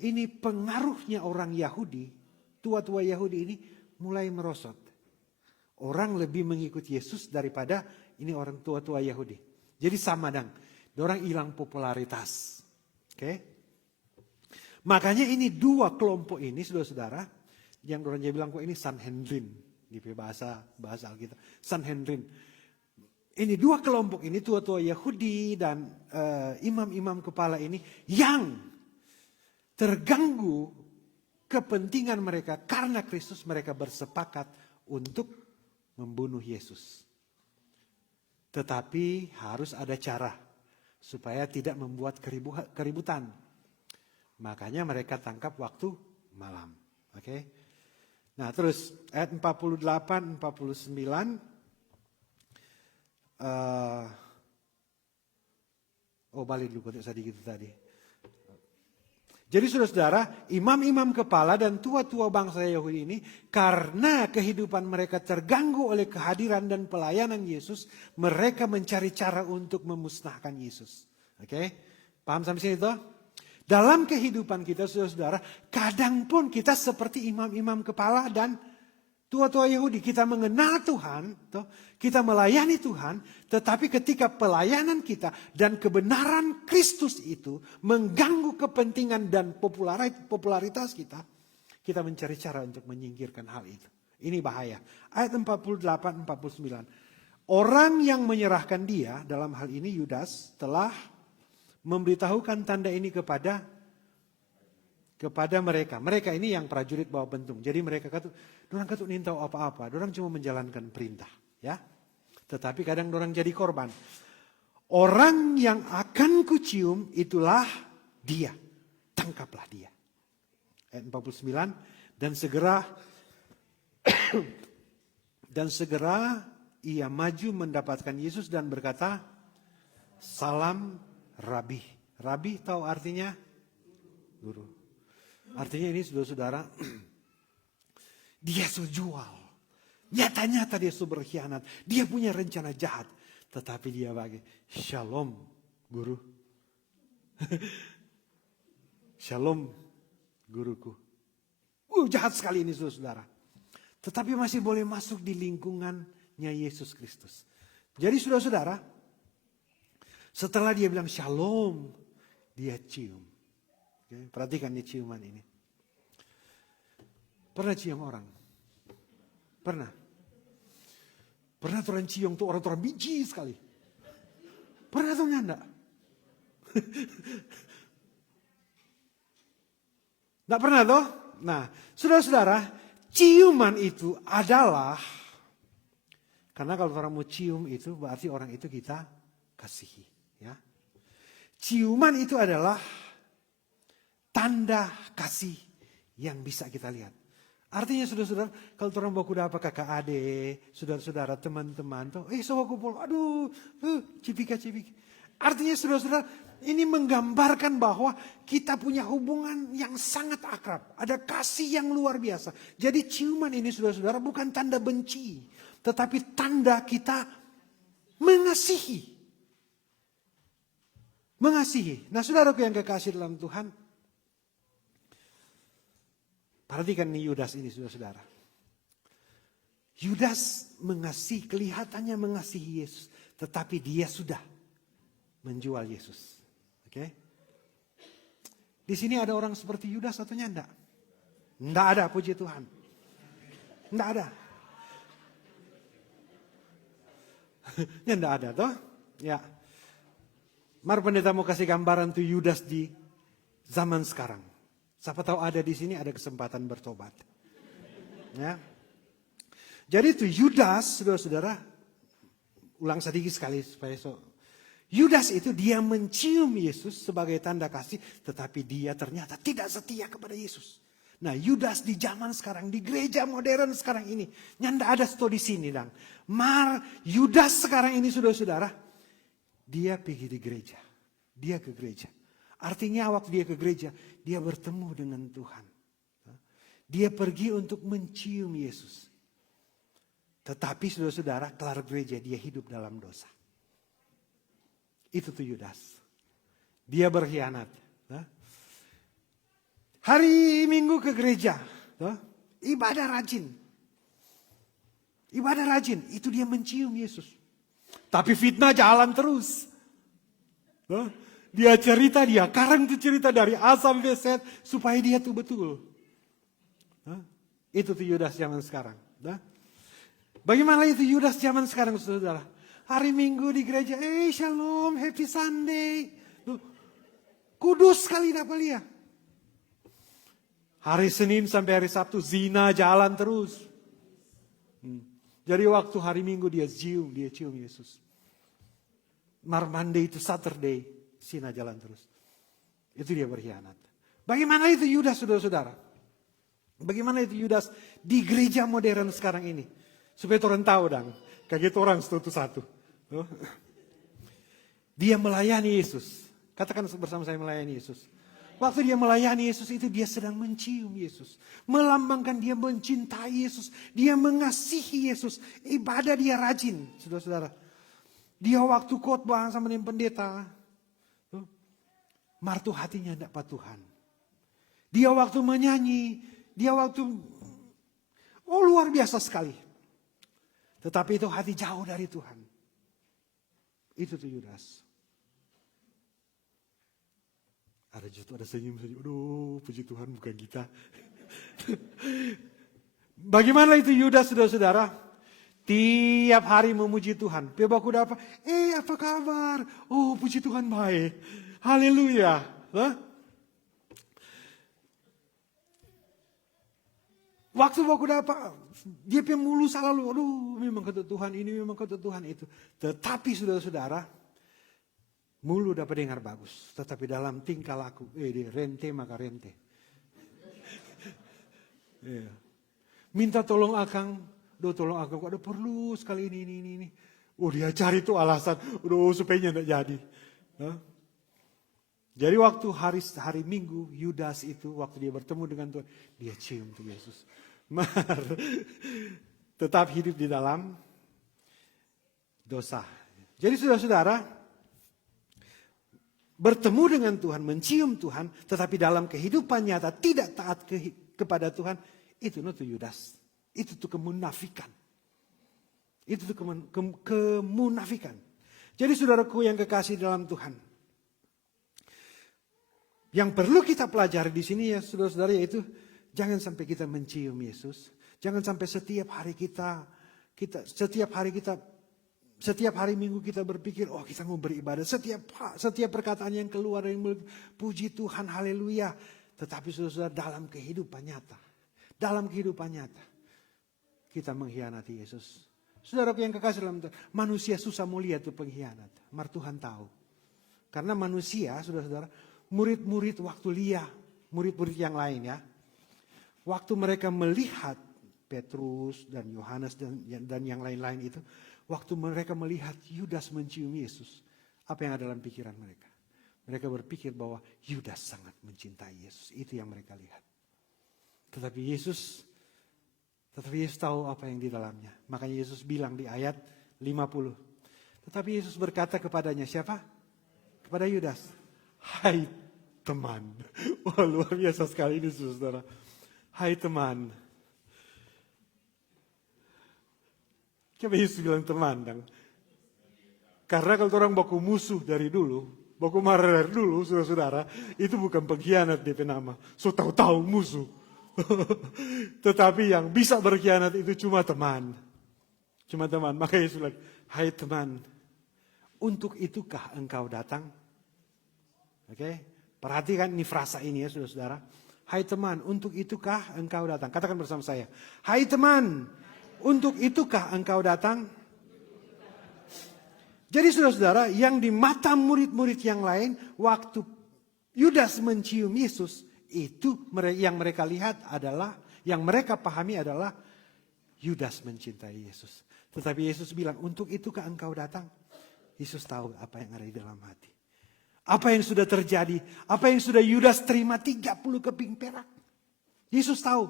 Ini pengaruhnya orang Yahudi, tua-tua Yahudi ini mulai merosot. Orang lebih mengikut Yesus daripada ini orang tua-tua Yahudi. Jadi sama dong, orang hilang popularitas. Oke? Makanya ini dua kelompok ini, saudara-saudara, yang orang bilang kok ini Sanhedrin di bahasa Alkitab. Sanhedrin. Ini dua kelompok ini, tua-tua Yahudi dan imam-imam kepala ini yang terganggu kepentingan mereka karena Kristus, mereka bersepakat untuk membunuh Yesus. Tetapi harus ada cara supaya tidak membuat keributan. Makanya mereka tangkap waktu malam. Oke. Nah, terus ayat 48 49 balik dulu konteks tadi gitu tadi. Jadi saudara-saudara, imam-imam kepala dan tua-tua bangsa Yahudi ini karena kehidupan mereka terganggu oleh kehadiran dan pelayanan Yesus, mereka mencari cara untuk memusnahkan Yesus. Oke? Paham sampai sini toh? Dalam kehidupan kita saudara-saudara, kadang pun kita seperti imam-imam kepala dan tua-tua Yahudi. Kita mengenal Tuhan, toh, kita melayani Tuhan, tetapi ketika pelayanan kita dan kebenaran Kristus itu mengganggu kepentingan dan popularitas kita, kita mencari cara untuk menyingkirkan hal itu. Ini bahaya. Ayat 48-49. Orang yang menyerahkan dia, dalam hal ini Yudas, telah memberitahukan tanda ini kepada mereka. Mereka ini yang prajurit bawa bentung. Jadi mereka kata, dorang kata ingin tahu apa-apa. Dorang cuma menjalankan perintah. Ya. Tetapi kadang dorang jadi korban. Orang yang akan kucium itulah dia. Tangkaplah dia. Ayat 49. Dan segera ia maju mendapatkan Yesus dan berkata, salam Rabi. Rabi tahu artinya? Guru. Artinya ini saudara-saudara, dia jual. Nyata-nyata dia berkhianat. Dia punya rencana jahat. Tetapi dia bagi, shalom guru. Shalom guruku. Jahat sekali ini saudara-saudara. Tetapi masih boleh masuk di lingkungannya Yesus Kristus. Jadi saudara-saudara, setelah dia bilang shalom, dia cium. Oke, perhatikan nih ciuman ini. Pernah cium orang? Pernah? Pernah orang cium tuh orang biji sekali. Pernah atau enggak? Tidak pernah toh? Nah, saudara-saudara, ciuman itu adalah, karena kalau orang mau cium itu berarti orang itu kita kasihi. Ya. Ciuman itu adalah tanda kasih yang bisa kita lihat. Artinya saudara-saudara, kalau orang baku dapat kakak adik, saudara-saudara, teman-teman, tuh, sobaku pol, aduh, cipika-cipika. Artinya saudara-saudara, ini menggambarkan bahwa kita punya hubungan yang sangat akrab. Ada kasih yang luar biasa. Jadi ciuman ini saudara-saudara bukan tanda benci. Tetapi tanda kita mengasihi. Mengasihi. Nah saudaraku yang kekasih dalam Tuhan. Perhatikan nih Yudas ini saudara-saudara. Yudas mengasihi, kelihatannya mengasihi Yesus. Tetapi dia sudah menjual Yesus. Oke? Di sini ada orang seperti Yudas atau enggak? Enggak ada, puji Tuhan. Enggak ada. Ya enggak ada toh? Ya. Mari pendeta mau kasih gambaran tuh Yudas di zaman sekarang. Siapa tahu ada di sini ada kesempatan bertobat. Ya. Jadi tuh Yudas, saudara-saudara, ulang sedikit sekali supaya Yudas itu dia mencium Yesus sebagai tanda kasih, tetapi dia ternyata tidak setia kepada Yesus. Nah Yudas di zaman sekarang, di gereja modern sekarang ini, nyanda ada sto di sini dang. Yudas sekarang ini saudara-saudara, dia pergi di gereja, dia ke gereja. Artinya waktu dia ke gereja, dia bertemu dengan Tuhan. Dia pergi untuk mencium Yesus. Tetapi saudara-saudara, kelar gereja dia hidup dalam dosa. Itu tuh Yudas. Dia berkhianat. Hari Minggu ke gereja. Ibadah rajin. Ibadah rajin. Itu dia mencium Yesus. Tapi fitnah jalan terus. Dia cerita, dia karang tuh cerita dari A sampai Z. Supaya dia tuh betul. Itu tuh Yudas zaman sekarang. Bagaimana itu Yudas zaman sekarang saudara? Hari Minggu di gereja, shalom, happy Sunday. Kudus sekali dapat lihat. Hari Senin sampai hari Sabtu zina jalan terus. Jadi waktu hari Minggu dia cium Yesus. Monday itu Saturday, zina jalan terus. Itu dia berkhianat. Bagaimana itu Yudas saudara-saudara? Bagaimana itu Yudas di gereja modern sekarang ini? Supaya orang tahu dong. Kayak gitu orang satu-satu. Dia melayani Yesus. Katakan bersama saya melayani Yesus. Waktu dia melayani Yesus itu dia sedang mencium Yesus. Melambangkan dia mencintai Yesus. Dia mengasihi Yesus. Ibadah dia rajin. Saudara-saudara. Dia waktu khotbah sama dengan pendeta. Martu hatinya dapat Tuhan. Dia waktu menyanyi. Dia waktu. Luar biasa sekali. Tetapi itu hati jauh dari Tuhan. Itu tuh Yudas. Ada senyum-senyum. Aduh, puji Tuhan bukan kita. Bagaimana itu Yudas, saudara-saudara? Tiap hari memuji Tuhan. Pebaku dapat, apa kabar? Oh, puji Tuhan baik. Haleluya. Waktu baku dapat, dia mulu selalu, aduh memang kata Tuhan ini, memang kata Tuhan itu. Tetapi saudara-saudara, mulu dapat dengar bagus. Tetapi dalam tingkah laku, dia rente maka rente. Minta tolong akang, tolong akang, ada perlu sekali ini. Dia cari tuh alasan, supaya tidak jadi. Jadi waktu hari Minggu, Yudas itu, waktu dia bertemu dengan Tuhan, dia cium tuh Yesus. Tetap hidup di dalam dosa. Jadi saudara-saudara, bertemu dengan Tuhan, mencium Tuhan, tetapi dalam kehidupan nyata tidak taat kepada Tuhan, itu tuh Yudas. Itu tuh kemunafikan. Itu tuh kemunafikan. Jadi saudaraku yang kekasih dalam Tuhan, yang perlu kita pelajari di sini ya saudara-saudara yaitu jangan sampai kita mencium Yesus. Jangan sampai setiap hari kita Setiap hari Minggu kita berpikir, oh kita mau beribadah. Setiap perkataan yang keluar dari mulut, puji Tuhan, haleluya. Tetapi saudara, dalam kehidupan nyata. Dalam kehidupan nyata. Kita mengkhianati Yesus. Saudaraku yang kekasih dalam Tuhan, manusia susah mau lihat itu pengkhianat. Mar Tuhan tahu. Karena manusia, saudara-saudara, murid-murid waktu Lia, murid-murid yang lain ya. Waktu mereka melihat Petrus dan Yohanes dan yang lain-lain itu. Waktu mereka melihat Yudas mencium Yesus. Apa yang ada dalam pikiran mereka? Mereka berpikir bahwa Yudas sangat mencintai Yesus. Itu yang mereka lihat. Tetapi Yesus tahu apa yang di dalamnya. Makanya Yesus bilang di ayat 50. Tetapi Yesus berkata kepadanya, siapa? Kepada Yudas. Hai teman. Wah, luar biasa sekali ini saudara. Hai teman. Coba Yesus bilang teman dong. Karena kalau orang baku musuh dari dulu, baku marah dari dulu, saudara-saudara, itu bukan pengkhianat DP nama. So tahu-tahu musuh. Tetapi yang bisa berkhianat itu cuma teman. Cuma teman. Maka Yesus bilang, hai teman, untuk itukah engkau datang? Oke, perhatikan ini frasa ini ya saudara-saudara. Hai teman, untuk itukah engkau datang? Katakan bersama saya. Hai teman, untuk itukah engkau datang? Jadi saudara-saudara, yang di mata murid-murid yang lain, waktu Yudas mencium Yesus, itu yang mereka lihat adalah, yang mereka pahami adalah Yudas mencintai Yesus. Tetapi Yesus bilang, untuk itukah engkau datang? Yesus tahu apa yang ada di dalam hati. Apa yang sudah terjadi, apa yang sudah Yudas terima 30 keping perak. Yesus tahu.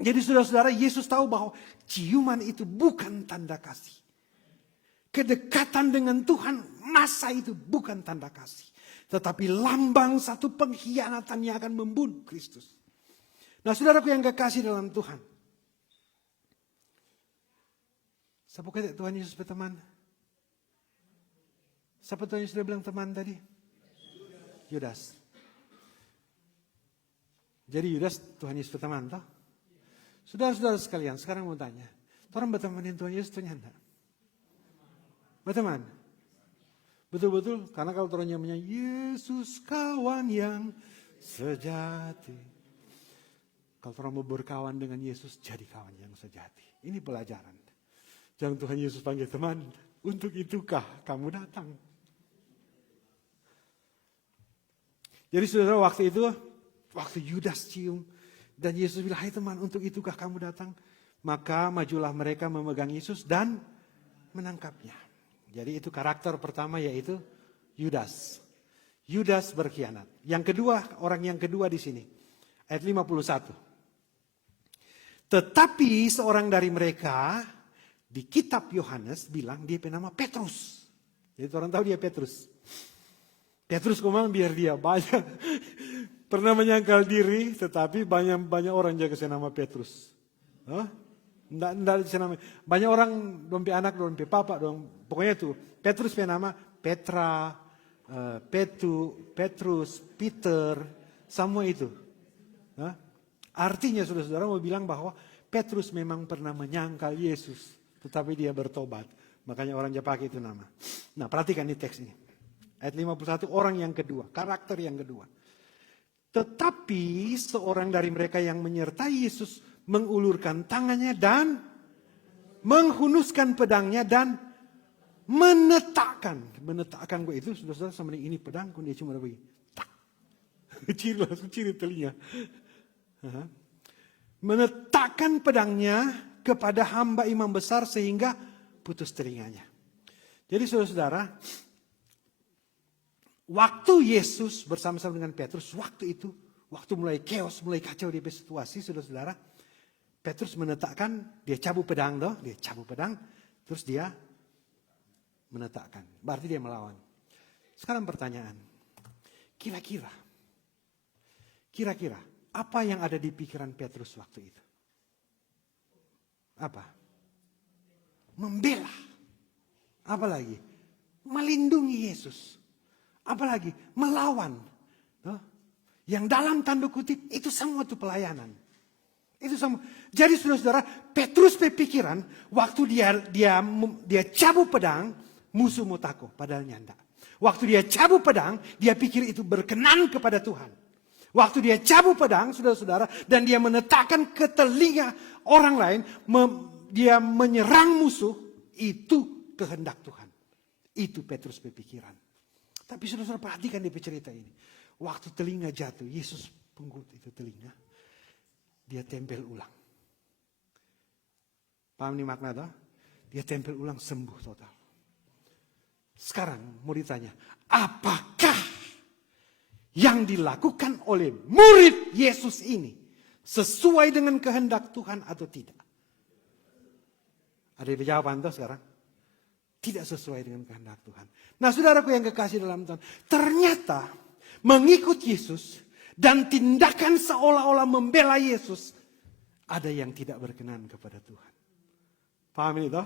Jadi saudara-saudara, Yesus tahu bahwa ciuman itu bukan tanda kasih. Kedekatan dengan Tuhan, masa itu bukan tanda kasih. Tetapi lambang satu pengkhianatan yang akan membunuh Kristus. Nah saudaraku yang kekasih dalam Tuhan. Siapa kata Tuhan Yesus berteman? Siapa Tuhan Yesus sudah bilang teman tadi? Yudas. Jadi Yudas Tuhan Yesus berteman toh? Saudara-saudara sekalian, sekarang mau tanya. Orang bertemanin Tuhan Yesus ternyata. Berteman. Betul-betul, karena kalau orang namanya Yesus kawan yang sejati. Kalau orang mau berkawan dengan Yesus, jadi kawan yang sejati. Ini pelajaran. Jangan Tuhan Yesus panggil teman, untuk itukah kamu datang? Jadi saudara waktu itu, waktu Yudas cium, dan Yesus bilang, hai teman, untuk itukah kamu datang? Maka majulah mereka memegang Yesus dan menangkapnya. Jadi itu karakter pertama yaitu Yudas. Yudas berkhianat. Yang kedua, orang yang kedua di sini. Ayat 51. Tetapi seorang dari mereka di kitab Yohanes bilang dia bernama Petrus. Jadi orang tahu dia Petrus. Petrus kemana biar dia banyak. Pernah menyangkal diri tetapi banyak orang jaga saya nama Petrus. Banyak orang dompe anak, dompe papa, pokoknya itu. Petrus punya nama Petra, Petrus, Peter, semua itu. Artinya saudara-saudara mau bilang bahwa Petrus memang pernah menyangkal Yesus, tetapi dia bertobat. Makanya orang Jepang pakai itu nama. Nah perhatikan di teks ini. Ayat 51 orang yang kedua, karakter yang kedua. Tetapi seorang dari mereka yang menyertai Yesus mengulurkan tangannya dan menghunuskan pedangnya dan menetakkan gue itu saudara sama ini pedangku dia cuma begini. Ciri telinga. Menetakkan pedangnya kepada hamba imam besar sehingga putus telinganya. Jadi saudara-saudara, waktu Yesus bersama-sama dengan Petrus, waktu mulai chaos, mulai kacau di situasi, saudara-saudara, Petrus menetakkan, dia cabut pedang, terus dia menetakkan. Berarti dia melawan. Sekarang pertanyaan, kira-kira, apa yang ada di pikiran Petrus waktu itu? Apa? Membela. Apalagi? Melindungi Yesus. Apalagi? Melawan. Yang dalam tanda kutip, itu semua itu pelayanan. Itu sama. Jadi saudara-saudara, Petrus berpikiran waktu dia cabut pedang, musuh mau takut, padahal nyanda. Waktu dia cabut pedang, dia pikir itu berkenan kepada Tuhan. Waktu dia cabut pedang, saudara-saudara, dan dia menetapkan ke telinga orang lain, dia menyerang musuh, itu kehendak Tuhan. Itu Petrus berpikiran. Tapi saudara-saudara perhatikan di cerita ini. Waktu telinga jatuh, Yesus penggut itu telinga. Dia tempel ulang. Paham nih makna toh? Dia tempel ulang, sembuh total. Sekarang mau ditanya, apakah yang dilakukan oleh murid Yesus ini sesuai dengan kehendak Tuhan atau tidak? Ada jawaban toh sekarang? Tidak sesuai dengan kehendak Tuhan. Nah saudaraku yang kekasih dalam Tuhan, ternyata mengikut Yesus dan tindakan seolah-olah membela Yesus, ada yang tidak berkenan kepada Tuhan. Paham ini toh?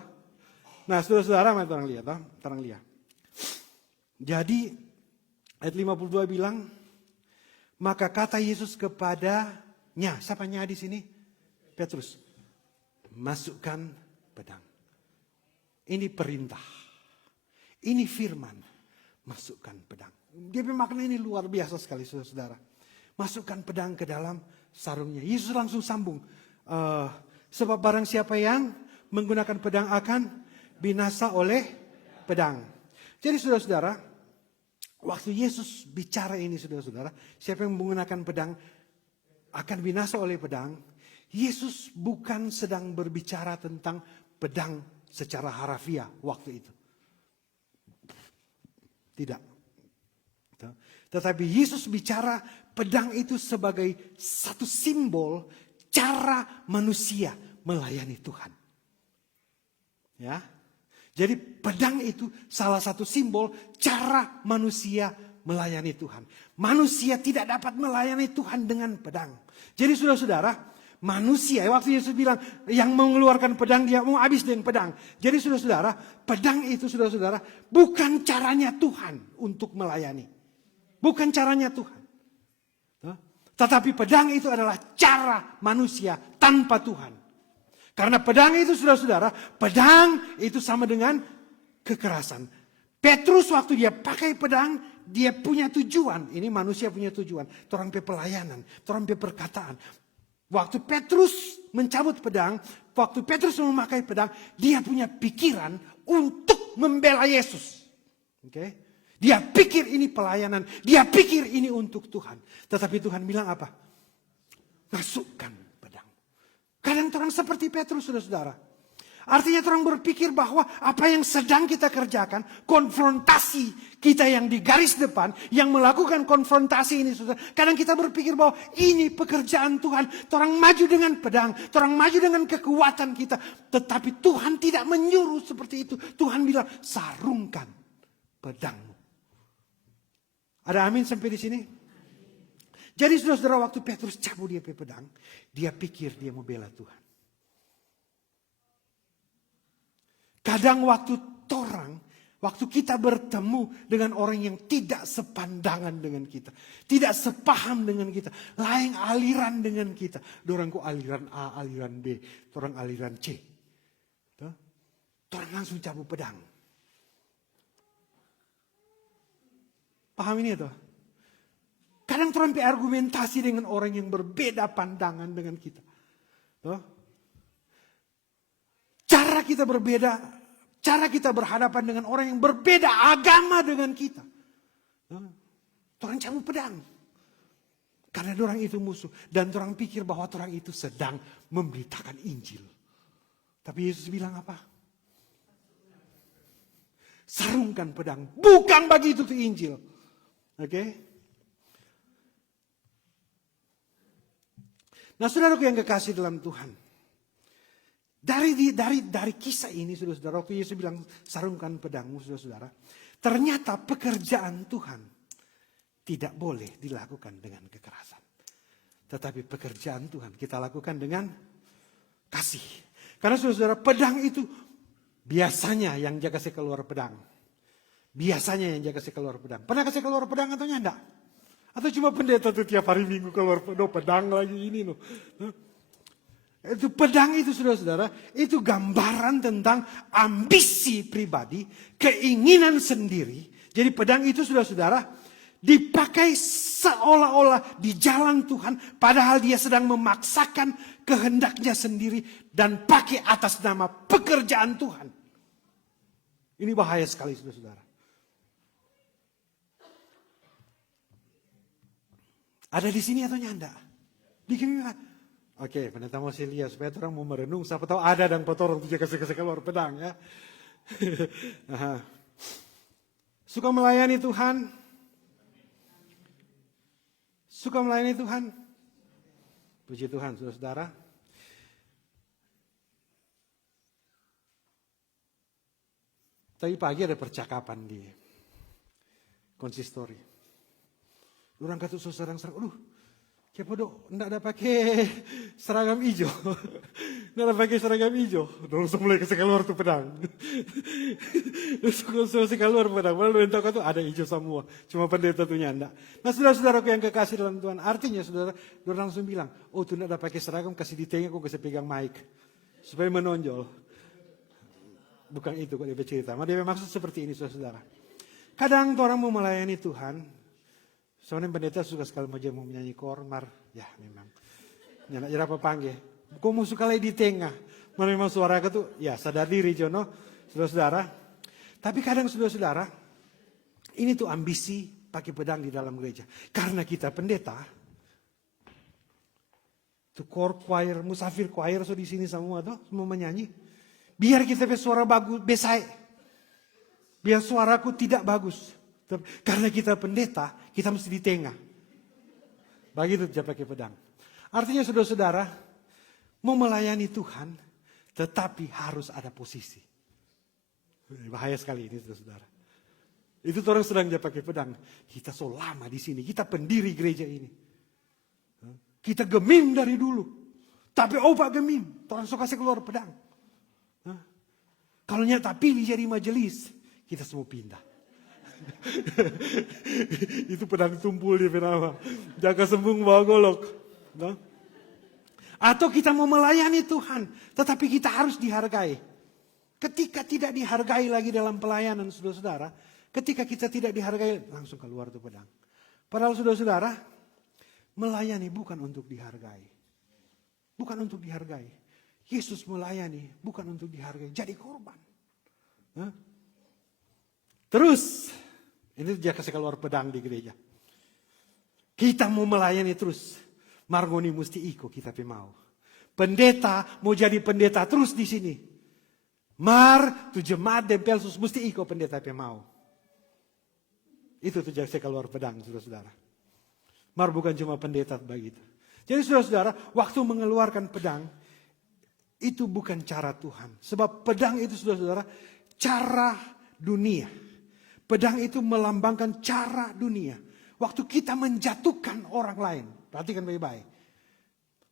Nah saudara-saudara, mari orang lihat toh, orang lihat. Jadi ayat 52 bilang, maka kata Yesus kepadanya, siapanya di sini? Petrus, masukkan pedang. Ini perintah, ini firman, masukkan pedang. Dia bermakna ini luar biasa sekali saudara. Masukkan pedang ke dalam sarungnya. Yesus langsung sambung. Sebab barang siapa yang menggunakan pedang akan binasa oleh pedang. Jadi saudara-saudara, waktu Yesus bicara ini saudara-saudara, siapa yang menggunakan pedang akan binasa oleh pedang. Yesus bukan sedang berbicara tentang pedang secara harafiah waktu itu. Tidak. Tetapi Yesus bicara pedang itu sebagai satu simbol cara manusia melayani Tuhan. Ya. Jadi pedang itu salah satu simbol cara manusia melayani Tuhan. Manusia tidak dapat melayani Tuhan dengan pedang. Jadi saudara-saudara, manusia waktu Yesus bilang yang mengeluarkan pedang dia mau habis dengan pedang. Jadi saudara-saudara, pedang itu saudara-saudara bukan caranya Tuhan untuk melayani. Bukan caranya Tuhan. Tetapi pedang itu adalah cara manusia tanpa Tuhan. Karena pedang itu saudara-saudara, pedang itu sama dengan kekerasan. Petrus waktu dia pakai pedang, dia punya tujuan. Ini manusia punya tujuan. Orang pe pelayanan, orang pe perkataan. Waktu Petrus mencabut pedang, waktu Petrus memakai pedang, dia punya pikiran untuk membela Yesus. Oke? Dia pikir ini pelayanan. Dia pikir ini untuk Tuhan. Tetapi Tuhan bilang apa? Masukkan pedang. Kadang orang seperti Petrus, saudara-saudara. Artinya orang berpikir bahwa apa yang sedang kita kerjakan, konfrontasi kita yang di garis depan, yang melakukan konfrontasi ini, saudara. Kadang kita berpikir bahwa ini pekerjaan Tuhan. Orang maju dengan pedang, orang maju dengan kekuatan kita. Tetapi Tuhan tidak menyuruh seperti itu. Tuhan bilang, sarungkan pedangmu. Ada amin sampai di sini? Jadi saudara-saudara, waktu Petrus cabut dia pedang, dia pikir dia mau bela Tuhan. Kadang waktu kita bertemu dengan orang yang tidak sepandangan dengan kita, tidak sepaham dengan kita, lain aliran dengan kita. Dorang kok aliran A, aliran B, orang aliran C. Orang langsung cabut pedang. Paham ini tuh? Kadang orang argumentasi dengan orang yang berbeda pandangan dengan kita. Cara kita berbeda, cara kita berhadapan dengan orang yang berbeda agama dengan kita. Orang cabut pedang. Karena orang itu musuh. Dan orang pikir bahwa orang itu sedang memberitakan Injil. Tapi Yesus bilang apa? Sarungkan pedang. Bukan bagi itu Injil. Oke? Nah saudaraku yang kekasih dalam Tuhan. Dari kisah ini saudara-saudara. Waktu Yesus bilang sarungkan pedangmu saudara-saudara. Ternyata pekerjaan Tuhan tidak boleh dilakukan dengan kekerasan. Tetapi pekerjaan Tuhan kita lakukan dengan kasih. Karena saudara-saudara pedang itu biasanya yang jaga saya keluar pedang. Biasanya yang jaga saya keluar pedang. Pernah kasih keluar pedang atau enggak? Atau cuma pendeta tuh tiap hari minggu keluar pedang lagi ini loh. Itu pedang itu saudara-saudara, itu gambaran tentang ambisi pribadi, keinginan sendiri. Jadi pedang itu saudara-saudara dipakai seolah-olah di jalan Tuhan, padahal dia sedang memaksakan kehendaknya sendiri dan pakai atas nama pekerjaan Tuhan. Ini bahaya sekali saudara-saudara. Ada di sini atau nyanda? Bikin Oke, pendeta mau saya lihat supaya orang mau merenung. Siapa tahu ada dan orang tuh kasih keluar pedang ya. Suka melayani Tuhan. Suka melayani Tuhan. Puji Tuhan, saudara-saudara. Tadi pagi ada percakapan di konsistori. Orang kata serang-serang, siapa dok, enggak ada pakai seragam hijau. Enggak ada pakai seragam hijau. Langsung mulai kasih keluar tuh pedang. Langsung keluar pedang. Padahal lu entah tuh ada hijau semua. Cuma pendeta tuh nyanda. Nah saudara-saudaraku yang kekasih dalam Tuhan. Artinya saudara, dia langsung bilang, tuh enggak ada pakai seragam, kasih di tengah, kok kasih pegang mic. Supaya menonjol. Bukan itu kok dia bercerita. Dia maksud seperti ini saudara-saudara. Kadang orang mau melayani Tuhan. Soalnya pendeta suka sekali mau menyanyi kormar. Ya memang. Nyanak jera apa panggil. Kau mau suka lagi di tengah. Mana memang suara tuh. Ya sadar diri Jono. Saudara-saudara. Tapi kadang saudara-saudara. Ini tuh ambisi pakai pedang di dalam gereja. Karena kita pendeta. Tuh core choir, musafir choir so di sini semua tuh. Semua menyanyi. Biar kita suara bagus. Besai. Biar suaraku tidak bagus. Karena kita pendeta, kita mesti di tengah. Begitu dia pakai pedang. Artinya saudara-saudara, mau melayani Tuhan, tetapi harus ada posisi. Bahaya sekali ini saudara-saudara. Itu orang sedang dia pakai pedang. Kita so lama di sini, kita pendiri gereja ini. Kita gemim dari dulu. Tapi obat gemim, orang suka kasih keluar pedang. Kalau nyata pilih jadi majelis, kita semua pindah. Itu pedang tumpul di penama. Jaga sembung bawa golok. No? Atau kita mau melayani Tuhan. Tetapi kita harus dihargai. Ketika tidak dihargai lagi dalam pelayanan saudara-saudara. Ketika kita tidak dihargai. Langsung keluar tuh pedang. Padahal saudara-saudara. Melayani bukan untuk dihargai. Bukan untuk dihargai. Yesus melayani bukan untuk dihargai. Jadi korban. Terus. Ini dia kasih keluar pedang di gereja. Kita mau melayani terus. Margoni mesti ikut kita mau. Pendeta mau jadi pendeta terus di sini. Tu jemaat dan pelsus mesti ikut pendeta mau. Itu tuh kasih keluar pedang saudara-saudara. Bukan cuma pendeta begitu. Jadi saudara-saudara, waktu mengeluarkan pedang. Itu bukan cara Tuhan. Sebab pedang itu saudara-saudara, cara dunia. Pedang itu melambangkan cara dunia. Waktu kita menjatuhkan orang lain. Perhatikan baik-baik.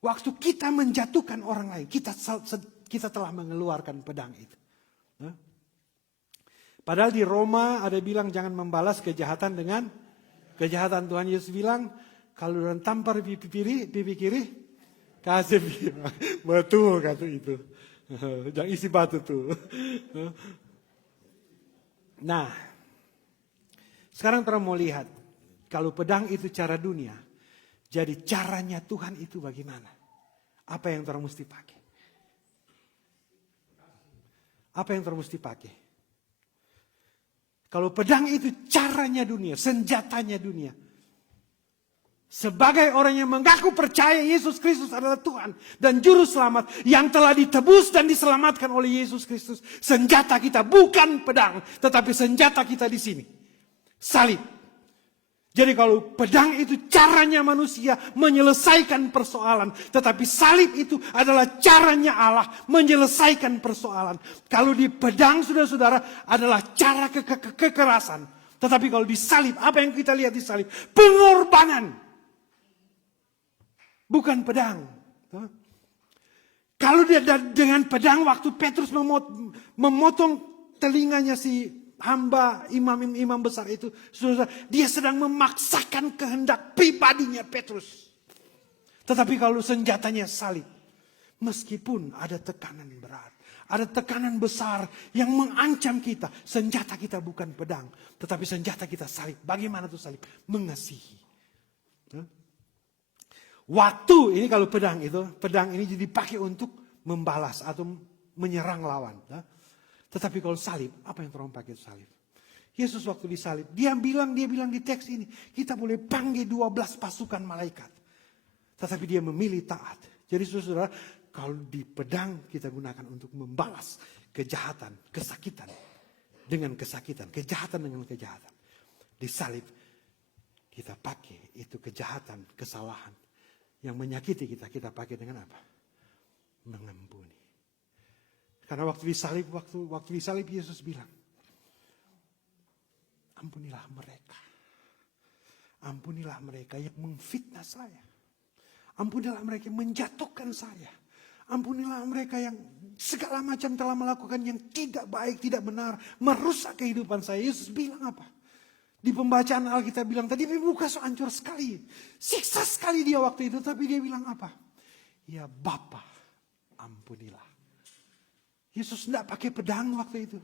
Waktu kita menjatuhkan orang lain. Kita telah mengeluarkan pedang itu. Padahal di Roma ada bilang jangan membalas kejahatan dengan kejahatan. Tuhan Yesus bilang. Kalau orang tampar pipi kiri. Kasih pipi. Betul kata itu. Jangan isi batu tuh. Nah. Sekarang kita mau lihat, kalau pedang itu cara dunia, jadi caranya Tuhan itu bagaimana? Apa yang kita mesti pakai? Apa yang kita mesti pakai? Kalau pedang itu caranya dunia, senjatanya dunia. Sebagai orang yang mengaku percaya Yesus Kristus adalah Tuhan dan Juru Selamat yang telah ditebus dan diselamatkan oleh Yesus Kristus. Senjata kita bukan pedang, tetapi senjata kita di sini. Salib. Jadi kalau pedang itu caranya manusia menyelesaikan persoalan. Tetapi salib itu adalah caranya Allah menyelesaikan persoalan. Kalau di pedang saudara-saudara adalah cara kekerasan. Tetapi kalau di salib, apa yang kita lihat di salib? Pengorbanan. Bukan pedang. Kalau dia dengan pedang waktu Petrus memotong telinganya si hamba imam besar itu, saudara, dia sedang memaksakan kehendak pribadinya Petrus. Tetapi kalau senjatanya salib, Meskipun ada tekanan berat, ada tekanan besar yang mengancam kita. Senjata kita bukan pedang, tetapi senjata kita salib. Bagaimana tuh salib? Mengasihi. Waktu ini kalau pedang ini dipakai untuk membalas atau menyerang lawan. Tetapi kalau salib, apa yang orang pakai salib? Yesus waktu disalib, dia bilang di teks ini, kita boleh panggil 12 pasukan malaikat. Tetapi dia memilih taat. Jadi saudara, kalau di pedang kita gunakan untuk membalas kejahatan, kesakitan dengan kesakitan, kejahatan dengan kejahatan. Di salib kita pakai itu kejahatan, kesalahan yang menyakiti kita, kita pakai dengan apa? Mengampuni. Karena waktu disalib Yesus bilang, ampunilah mereka. Ampunilah mereka yang memfitnah saya. Ampunilah mereka yang menjatuhkan saya. Ampunilah mereka yang segala macam telah melakukan yang tidak baik, tidak benar. Merusak kehidupan saya. Yesus bilang apa? Di pembacaan Alkitab bilang tadi muka so hancur sekali. Siksa sekali dia waktu itu. Tapi dia bilang apa? Ya Bapa, ampunilah. Yesus tidak pakai pedang waktu itu.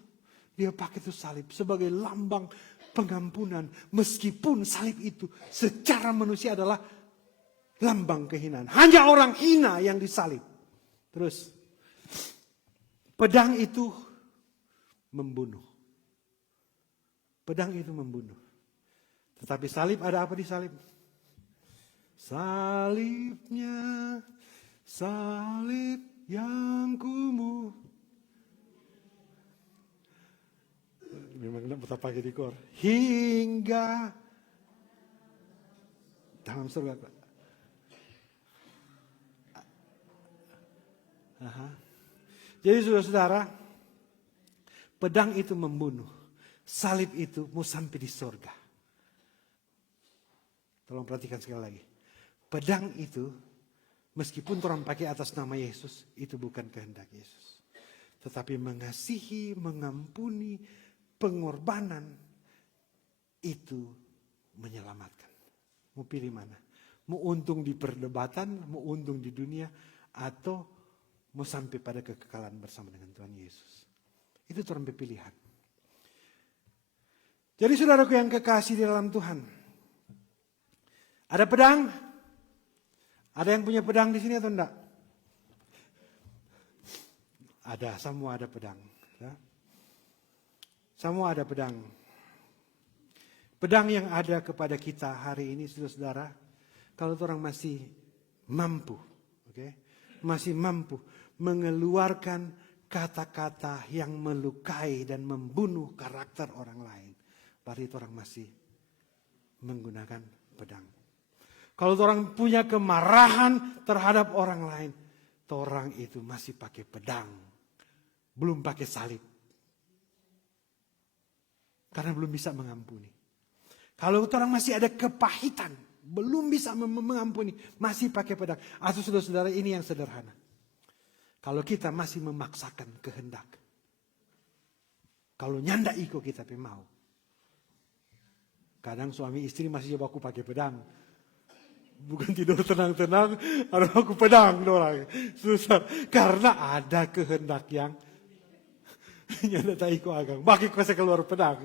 Dia pakai itu salib sebagai lambang pengampunan. Meskipun salib itu secara manusia adalah lambang kehinaan. Hanya orang hina yang disalib. Terus, pedang itu membunuh. Pedang itu membunuh. Tetapi salib, ada apa di salib? Salibnya, salib yang kumuh. Memang tidak betapa pakai di kor. Hingga dalam surga. Jadi saudara-saudara, pedang itu membunuh. Salib itu mau sampai di surga. Tolong perhatikan sekali lagi. Pedang itu, meskipun orang pakai atas nama Yesus, itu bukan kehendak Yesus. Tetapi mengasihi, mengampuni, pengorbanan, itu menyelamatkan. Mau pilih mana? Mau untung di perdebatan, mau untung di dunia, atau mau sampai pada kekekalan bersama dengan Tuhan Yesus. Itu orang pilihan. Jadi saudaraku yang kekasih di dalam Tuhan. Ada pedang? Ada yang punya pedang di sini atau enggak? Ada, semua ada pedang. Semua ada pedang. Pedang yang ada kepada kita hari ini saudara-saudara. Kalau orang masih mampu. Masih mampu mengeluarkan kata-kata yang melukai dan membunuh karakter orang lain. Berarti orang masih menggunakan pedang. Kalau orang punya kemarahan terhadap orang lain, orang itu masih pakai pedang. Belum pakai salib. Karena belum bisa mengampuni. Kalau orang masih ada kepahitan, belum bisa mengampuni, masih pakai pedang. Atau saudara-saudara ini yang sederhana. Kalau kita masih memaksakan kehendak. Kalau nyanda iko kita mau. Kadang suami istri masih coba aku pakai pedang. Bukan tidur tenang-tenang, ada aku pedang dorang. Susah. Karena ada kehendak yang nyanda tak iko agang. Bagi kuasa keluar pedang.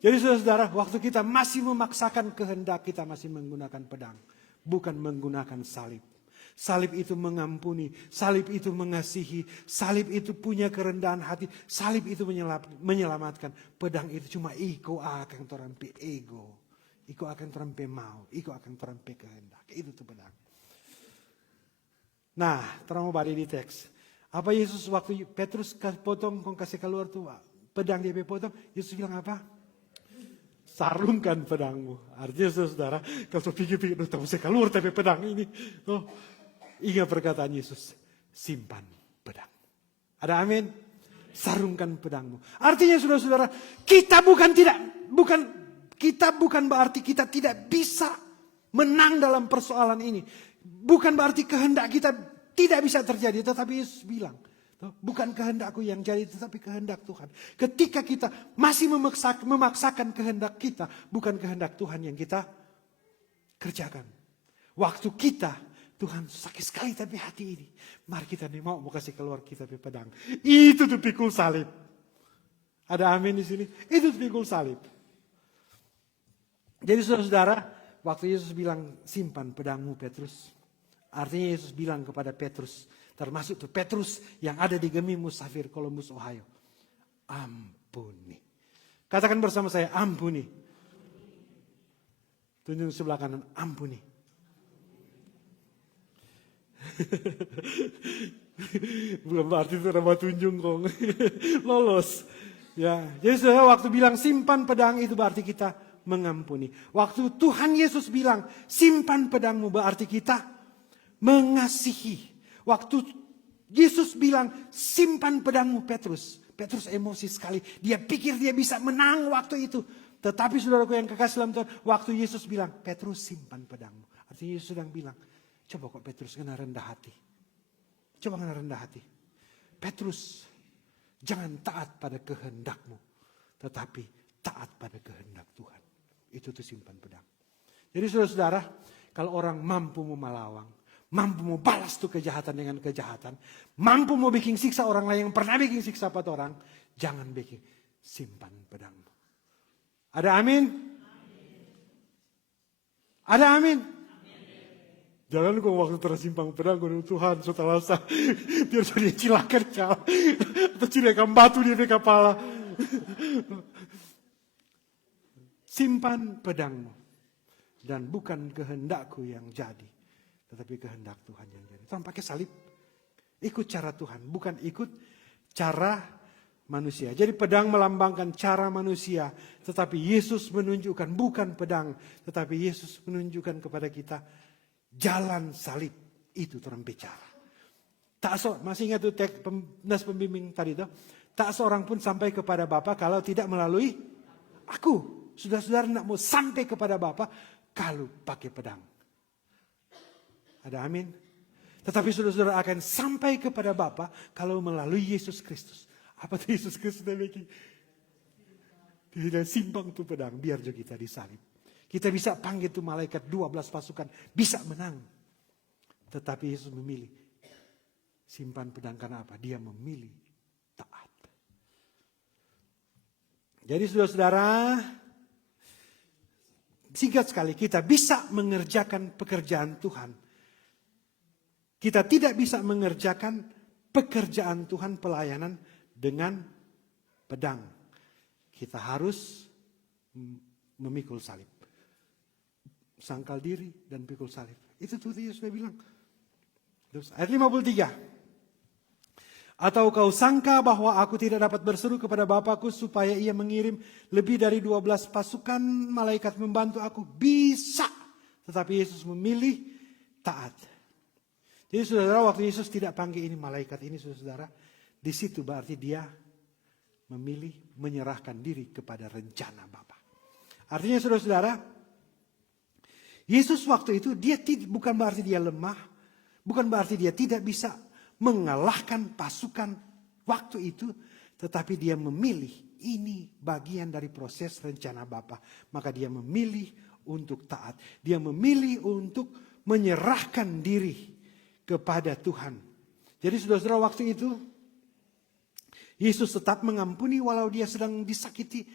Jadi saudara-saudara, waktu kita masih memaksakan kehendak, kita masih menggunakan pedang. Bukan menggunakan salib. Salib itu mengampuni, salib itu mengasihi, salib itu punya kerendahan hati, salib itu menyelamatkan. Pedang itu cuma iko akan orang pe ego, iko akan orang pe mau, iko akan orang pe kehendak. Itu tuh pedang. Nah, terang mau balik di teks. Apa Yesus waktu Petrus potong kong kasih keluar tuh pedang dia potong, Yesus bilang apa? Sarungkan pedangmu. Artinya saudara, kalau pikir-pikir, tak bisa keluar tapi pedang ini. Ingat perkataan Yesus, simpan pedang. Ada amin? Sarungkan pedangmu. Artinya saudara-saudara, kita bukan berarti kita tidak bisa menang dalam persoalan ini. Bukan berarti kehendak kita tidak bisa terjadi. Tetapi Yesus bilang, bukan kehendakku yang jadi, tetapi kehendak Tuhan. Ketika kita masih memaksakan kehendak kita, bukan kehendak Tuhan yang kita kerjakan. Waktu kita, Tuhan sakit sekali tapi hati ini. Mari kita nih mau kasih keluar kita pe pedang. Itu tuh pikul salib. Ada amin di sini. Itu tuh pikul salib. Jadi saudara-saudara, waktu Yesus bilang simpan pedangmu Petrus. Artinya Yesus bilang kepada Petrus, termasuk tuh Petrus yang ada di Gemimu Safir Columbus Ohio. Ampuni. Katakan bersama saya, ampuni. Tunjuk sebelah kanan, ampuni. Belum berarti itu nama tunjung kong. Lolos. Ya, jadi saudara waktu bilang simpan pedang itu berarti kita mengampuni. Waktu Tuhan Yesus bilang simpan pedangmu berarti kita mengasihi. Waktu Yesus bilang simpan pedangmu Petrus. Petrus emosi sekali. Dia pikir dia bisa menang waktu itu. Tetapi saudaraku yang kekasih dalam Tuhan, waktu Yesus bilang, Petrus simpan pedangmu. Artinya Yesus sedang bilang, coba kok Petrus kena rendah hati. Coba kena rendah hati. Petrus, jangan taat pada kehendakmu. Tetapi taat pada kehendak Tuhan. Itu tuh simpan pedang. Jadi saudara-saudara, kalau orang mampu memalawang, mampu mau balas tuh kejahatan dengan kejahatan, mampu mau bikin siksa orang lain yang pernah bikin siksa pada orang, jangan bikin, simpan pedangmu. Ada amin? Ada amin? Jangan kau waktu tersimpang pedang, kau Tuhan setelah sah, biar jadi cilakan kau, atau cilakan batu di kepala. Simpan pedangmu, dan bukan kehendakku yang jadi, tetapi kehendak Tuhan yang jadi. Tuhan pakai salib, ikut cara Tuhan, bukan ikut cara manusia. Jadi pedang melambangkan cara manusia, tetapi Yesus menunjukkan bukan pedang, tetapi Yesus menunjukkan kepada kita jalan salib. Itu Tuhan bicara. Masih ingat tuh teks nas pembimbing tadi tuh? Tak seorang pun sampai kepada Bapa kalau tidak melalui aku. Saudara-saudara tidak mau sampai kepada Bapa kalau pakai pedang. Ada amin? Tetapi saudara-saudara akan sampai kepada Bapa kalau melalui Yesus Kristus. Apa tuh Yesus Kristus yang bikin? Dia simpang tuh pedang, biar juga kita disalib. Kita bisa panggil tuh malaikat 12 pasukan, bisa menang. Tetapi Yesus memilih simpan pedang karena apa? Dia memilih taat. Jadi saudara-saudara, singkat sekali kita bisa mengerjakan pekerjaan Tuhan. Kita tidak bisa mengerjakan pekerjaan Tuhan pelayanan dengan pedang. Kita harus memikul salib. Sangkal diri dan pikul salib. Itu tuh Yesus sudah bilang. Terus ayat 53. Atau kau sangka bahwa aku tidak dapat berseru kepada Bapakku supaya ia mengirim lebih dari 12 pasukan malaikat membantu aku? Bisa. Tetapi Yesus memilih taat. Jadi saudara, waktu Yesus tidak panggil ini malaikat ini saudara, di situ berarti dia memilih menyerahkan diri kepada rencana Bapa. Artinya saudara-saudara, Yesus waktu itu dia bukan berarti dia lemah, bukan berarti dia tidak bisa mengalahkan pasukan waktu itu, tetapi dia memilih ini bagian dari proses rencana Bapa. Maka dia memilih untuk taat. Dia memilih untuk menyerahkan diri kepada Tuhan. Jadi saudara-saudara, waktu itu Yesus tetap mengampuni walau dia sedang disakiti.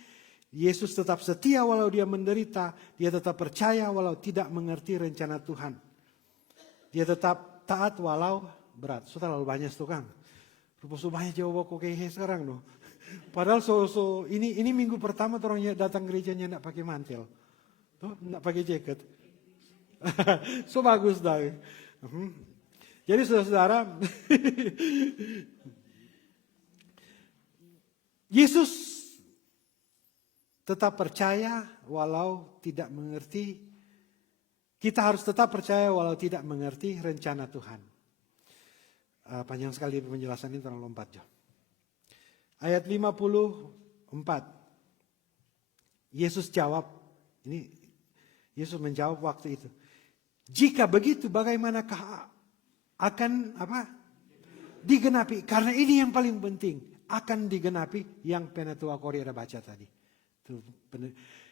Yesus tetap setia walau dia menderita. Dia tetap percaya walau tidak mengerti rencana Tuhan. Dia tetap taat walau berat. So terlalu banyak tuh Kang. Rupa-rupa banyak jawab kok kayak sekarang no. Padahal ini minggu pertama orangnya datang gerejanya enggak pakai mantel. Tuh, enggak pakai jaket. So bagus dah. Jadi saudara-saudara, Yesus tetap percaya walau tidak mengerti. Kita harus tetap percaya walau tidak mengerti rencana Tuhan. Panjang sekali penjelasan ini, terlalu lompat jauh. Ayat 54. Yesus jawab, ini Yesus menjawab waktu itu. Jika begitu bagaimanakah akan digenapi? Karena ini yang paling penting. Akan digenapi yang Penetua Kori ada baca tadi.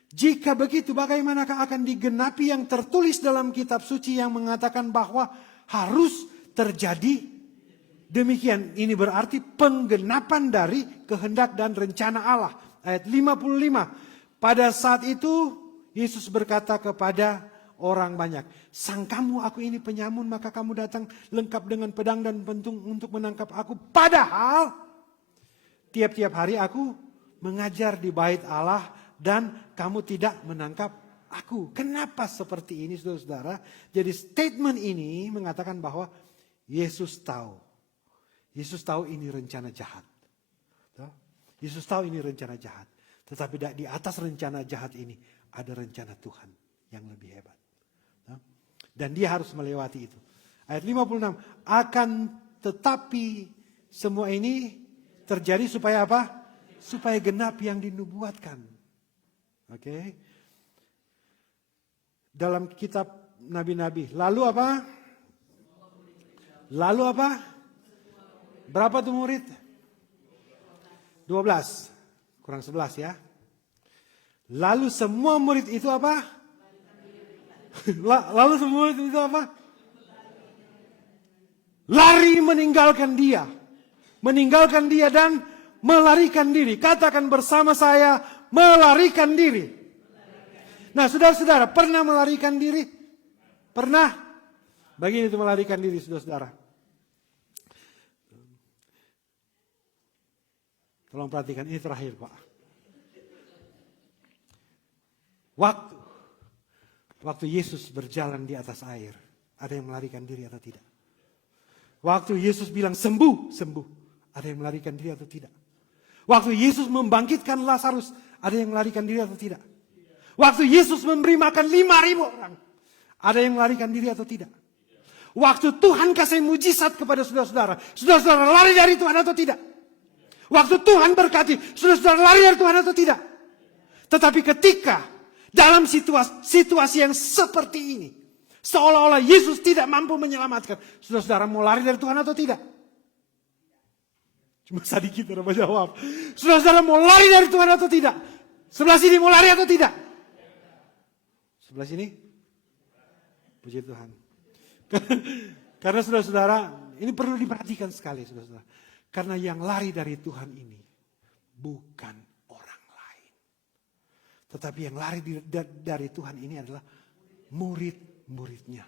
Jika begitu, bagaimanakah akan digenapi yang tertulis dalam kitab suci yang mengatakan bahwa harus terjadi demikian. Ini berarti penggenapan dari kehendak dan rencana Allah. Ayat 55. Pada saat itu Yesus berkata kepada orang banyak, sangkamu aku ini penyamun, maka kamu datang lengkap dengan pedang dan pentung untuk menangkap aku. Padahal tiap-tiap hari aku mengajar di bait Allah dan kamu tidak menangkap aku. Kenapa seperti ini, saudara-saudara? Jadi statement ini mengatakan bahwa Yesus tahu. Yesus tahu ini rencana jahat. Yesus tahu ini rencana jahat. Tetapi di atas rencana jahat ini ada rencana Tuhan yang lebih hebat. Dan dia harus melewati itu. Ayat 56. Akan tetapi semua ini terjadi supaya apa? Supaya genap yang dinubuatkan. Oke. Dalam kitab nabi-nabi. Lalu apa? Lalu apa? Berapa tuh murid? 12. Kurang 11 ya. Lalu semua murid itu apa? Lalu semua murid itu apa? Lari meninggalkan dia. Meninggalkan dia dan melarikan diri. Katakan bersama saya, melarikan diri. Nah, saudara-saudara, pernah melarikan diri? Pernah? Begini itu melarikan diri, saudara-saudara. Tolong perhatikan, ini terakhir, Pak. Waktu Yesus berjalan di atas air, ada yang melarikan diri atau tidak? Waktu Yesus bilang sembuh, ada yang melarikan diri atau tidak? Waktu Yesus membangkitkan Lazarus, ada yang melarikan diri atau tidak? Waktu Yesus memberi makan 5.000 orang, ada yang melarikan diri atau tidak? Waktu Tuhan kasih mujizat kepada saudara-saudara, saudara-saudara lari dari Tuhan atau tidak? Waktu Tuhan berkati, saudara-saudara lari dari Tuhan atau tidak? Tetapi ketika dalam situasi yang seperti ini, seolah-olah Yesus tidak mampu menyelamatkan, saudara-saudara mau lari dari Tuhan atau tidak? Cuma sedikit orang jawab. Saudara-saudara mau lari dari Tuhan atau tidak? Sebelah sini mau lari atau tidak? Sebelah sini? Puji Tuhan. Karena saudara-saudara, ini perlu diperhatikan sekali, saudara-saudara. Karena yang lari dari Tuhan ini bukan orang lain. Tetapi yang lari dari Tuhan ini adalah murid-muridnya.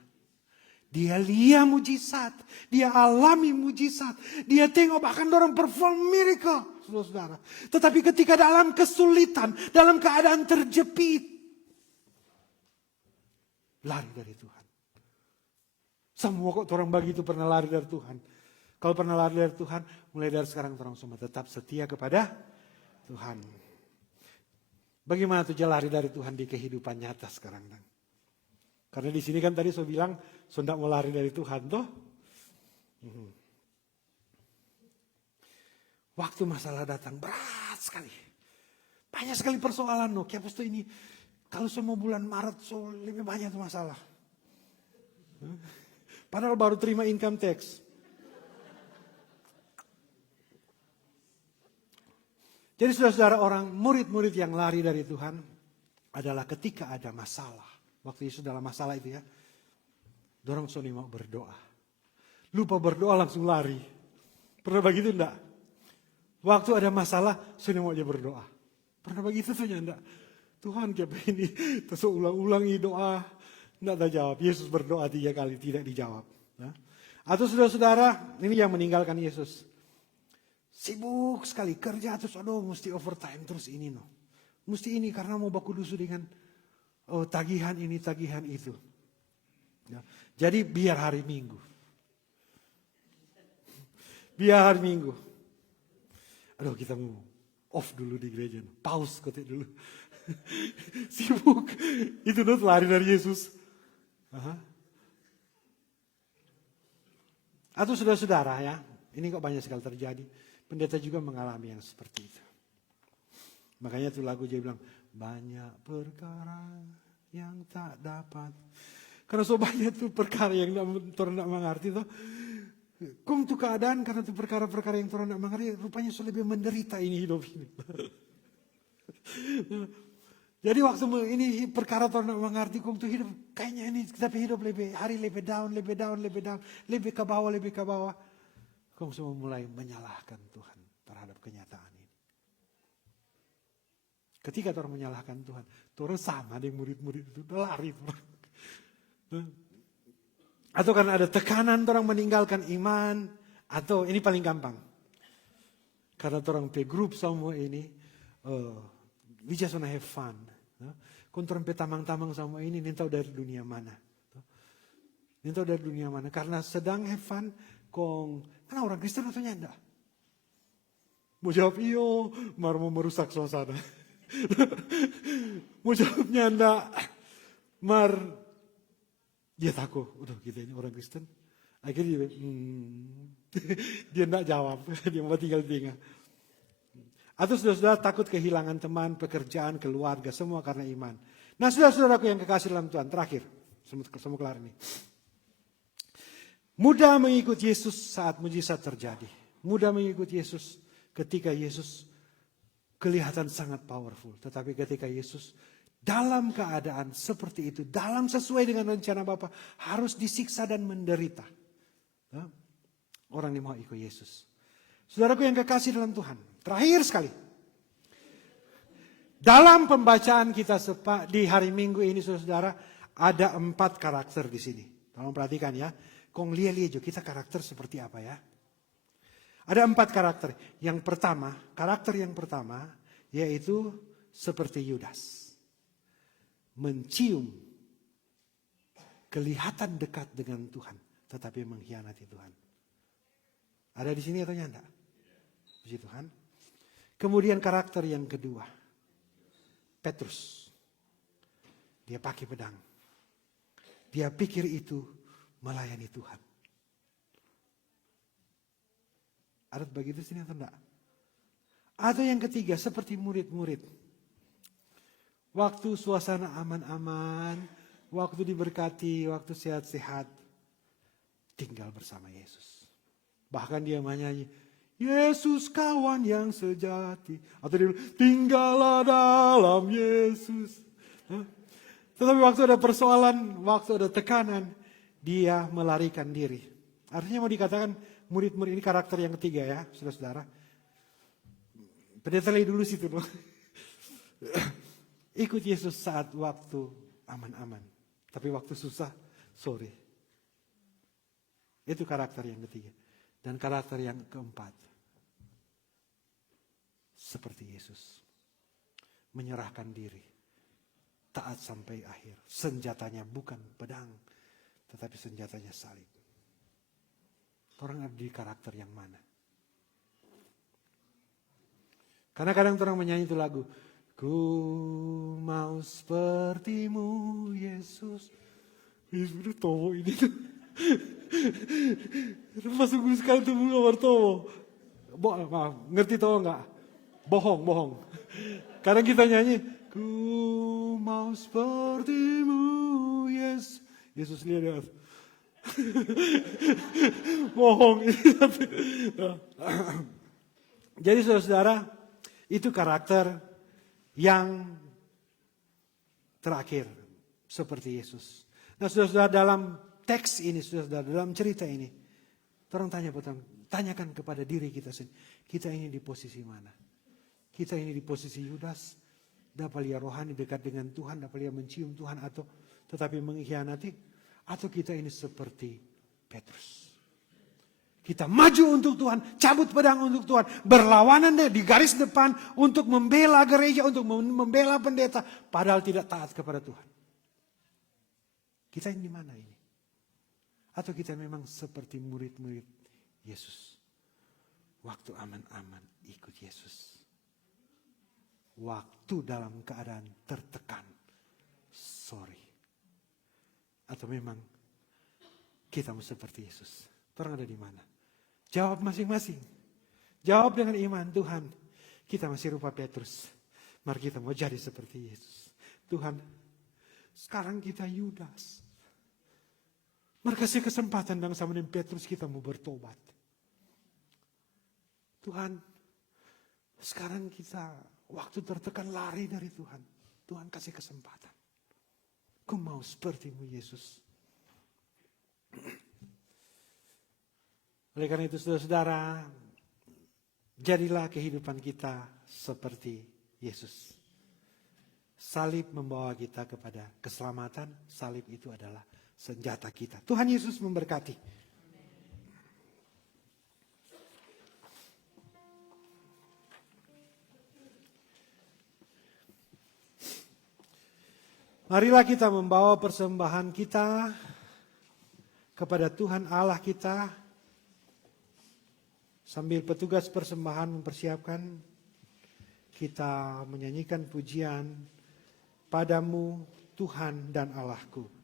Dia lihat mujizat, dia alami mujizat, dia tengok bahkan orang perform miracle, saudara-saudara. Tetapi ketika dalam kesulitan, dalam keadaan terjepit, lari dari Tuhan. Semua kok orang begitu pernah lari dari Tuhan. Kalau pernah lari dari Tuhan, mulai dari sekarang orang semua tetap setia kepada Tuhan. Bagaimana tuh lari dari Tuhan di kehidupan nyata sekarang? Karena di sini kan tadi saya bilang, saya tidak mau lari dari Tuhan toh. Waktu masalah datang berat sekali. Banyak sekali persoalan loh. Kayak posto ini, kalau semua bulan Maret so lebih banyak tuh masalah. Padahal baru terima income tax. Jadi saudara-saudara, orang murid-murid yang lari dari Tuhan adalah ketika ada masalah. Waktu Yesus dalam masalah itu ya, dorong Sony mau berdoa. Lupa berdoa langsung lari. Pernah begitu enggak? Waktu ada masalah, Sony mau aja berdoa. Pernah begitu tuh enggak? Tuhan kayak ini, terus ulang-ulangi doa. Enggak jawab. Yesus berdoa 3 kali, tidak dijawab. Atau saudara-saudara, ini yang meninggalkan Yesus. Sibuk sekali kerja terus, aduh mesti overtime terus ini no. Mesti ini karena mau baku dusu dengan tagihan ini, tagihan itu. Ya. Jadi biar hari Minggu. Biar hari Minggu. Aduh kita mau off dulu di gereja. Pause kotek dulu. Sibuk. Itu tuh lari dari Yesus. Atau saudara-saudara ya. Ini kok banyak sekali terjadi. Pendeta juga mengalami yang seperti itu. Makanya tuh lagu dia bilang, banyak perkara yang tak dapat. Karena so banyak tuh perkara yang orang tidak mengerti tuh. Kum tuh keadaan karena tuh perkara-perkara yang orang tidak mengerti. Rupanya so lebih menderita ini hidup ini. Jadi waktu ini perkara orang mengerti kong tuh hidup, kayaknya ini kita hidup lebih hari lebih down, lebih ke bawah. Kong semua mulai menyalahkan Tuhan terhadap kenyataan ini. Ketika orang menyalahkan Tuhan, orang sama dengan murid-murid itu, lari. Atau karena ada tekanan orang meninggalkan iman, atau ini paling gampang. Karena orang pe grup semua ini, we just wanna have fun. Kau orang pe tamang-tamang sama ini, nih tahu dari dunia mana. Karena sedang have fun, karena orang Kristen atau nyanda. Mau jawab iyo, mau merusak suasana. Mau jawab nyanda, dia takut, udah kita ini orang Kristen. Akhirnya dia enggak jawab, dia mau tinggal di tengah. Atau saudara takut kehilangan teman, pekerjaan, keluarga, semua karena iman. Nah saudara-saudaraku yang kekasih dalam Tuhan, terakhir, semua kelar ini. Mudah mengikut Yesus saat mujizat terjadi. Mudah mengikut Yesus ketika Yesus kelihatan sangat powerful. Tetapi ketika Yesus dalam keadaan seperti itu, dalam sesuai dengan rencana Bapa, harus disiksa dan menderita. Orang yang mau ikut Yesus. Saudaraku yang kekasih dalam Tuhan, terakhir sekali. Dalam pembacaan kita di hari Minggu ini, saudara, ada 4 karakter di sini. Tolong perhatikan ya. Kong lihat juga kita karakter seperti apa ya. Ada 4 karakter. Karakter yang pertama, yaitu seperti Yudas. Mencium, kelihatan dekat dengan Tuhan, tetapi mengkhianati Tuhan. Ada di sini atau nyanda? Puji Tuhan. Kemudian karakter yang kedua, Petrus. Dia pakai pedang. Dia pikir itu melayani Tuhan. Ada begitu sini atau enggak? Atau yang ketiga seperti murid-murid. Waktu suasana aman-aman, waktu diberkati, waktu sehat-sehat, tinggal bersama Yesus. Bahkan dia menyanyi, Yesus kawan yang sejati. Atau dia bilang, tinggallah dalam Yesus. Tetapi waktu ada persoalan, waktu ada tekanan, dia melarikan diri. Artinya mau dikatakan murid-murid ini karakter yang ketiga ya, saudara-saudara. Pendeta dulu situ loh. Ikut Yesus saat waktu aman-aman. Tapi waktu susah, sorry. Itu karakter yang ketiga. Dan karakter yang keempat. Seperti Yesus. Menyerahkan diri. Taat sampai akhir. Senjatanya bukan pedang. Tetapi senjatanya salib. Orang ada di karakter yang mana? Karena kadang orang menyanyi itu lagu. Ku mau sepertimu Yesus. Yesus towo ini tuh. Masuk gue sekali tuh nomor towo. Maaf, ngerti towo enggak? Bohong. Kadang kita nyanyi. Ku mau sepertimu Yesus. Yesus lihat. Bohong. Jadi saudara-saudara, itu karakter yang terakhir seperti Yesus. Nah, saudara-saudara, dalam teks ini, saudara-saudara, dalam cerita ini, orang tanyakan kepada diri kita sendiri, kita ini di posisi mana? Kita ini di posisi Yudas, dapat lihat rohani dekat dengan Tuhan, dapat lihat mencium Tuhan, atau tetapi mengkhianati, atau kita ini seperti Petrus. Kita maju untuk Tuhan, cabut pedang untuk Tuhan, berlawanan di garis depan untuk membela gereja, untuk membela pendeta, padahal tidak taat kepada Tuhan. Kita ini di mana ini? Atau kita memang seperti murid-murid Yesus? Waktu aman-aman ikut Yesus. Waktu dalam keadaan tertekan, sorry. Atau memang kita mau seperti Yesus? Orang ada di mana? Jawab masing-masing. Jawab dengan iman, Tuhan, kita masih rupa Petrus. Mari kita mau jadi seperti Yesus. Tuhan, sekarang kita Yudas. Mari kasih kesempatan dan sama dengan Petrus kita mau bertobat. Tuhan, sekarang kita waktu tertekan lari dari Tuhan. Tuhan kasih kesempatan. Ku mau seperti-Mu Yesus. Oleh karena itu saudara-saudara, jadilah kehidupan kita seperti Yesus. Salib membawa kita kepada keselamatan. Salib itu adalah senjata kita. Tuhan Yesus memberkati. Marilah kita membawa persembahan kita kepada Tuhan Allah kita. Sambil petugas persembahan mempersiapkan, kita menyanyikan pujian Padamu Tuhan dan Allahku.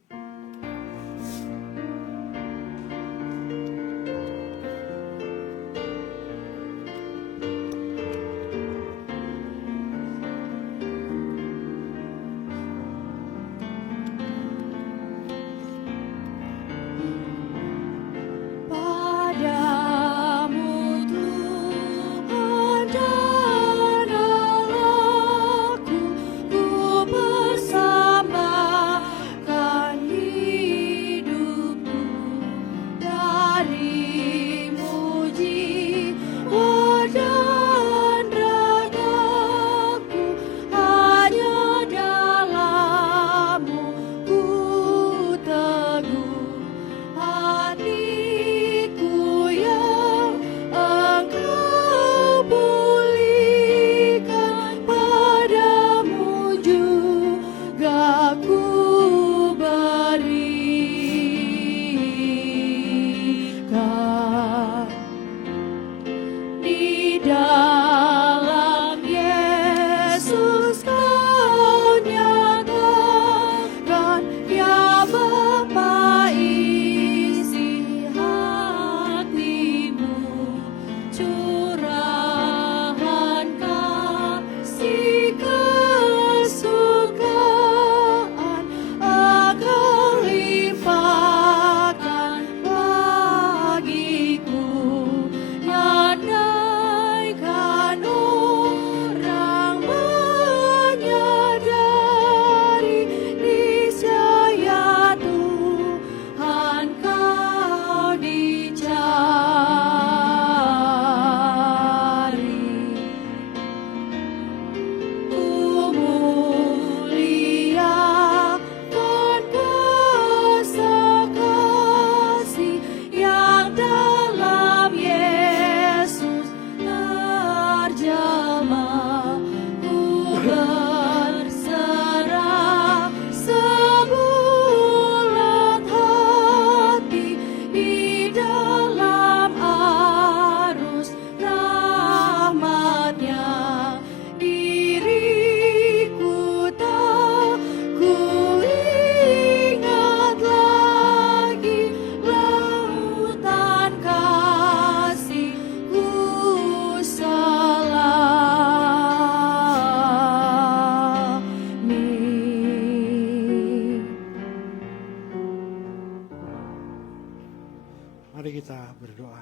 Mari kita berdoa.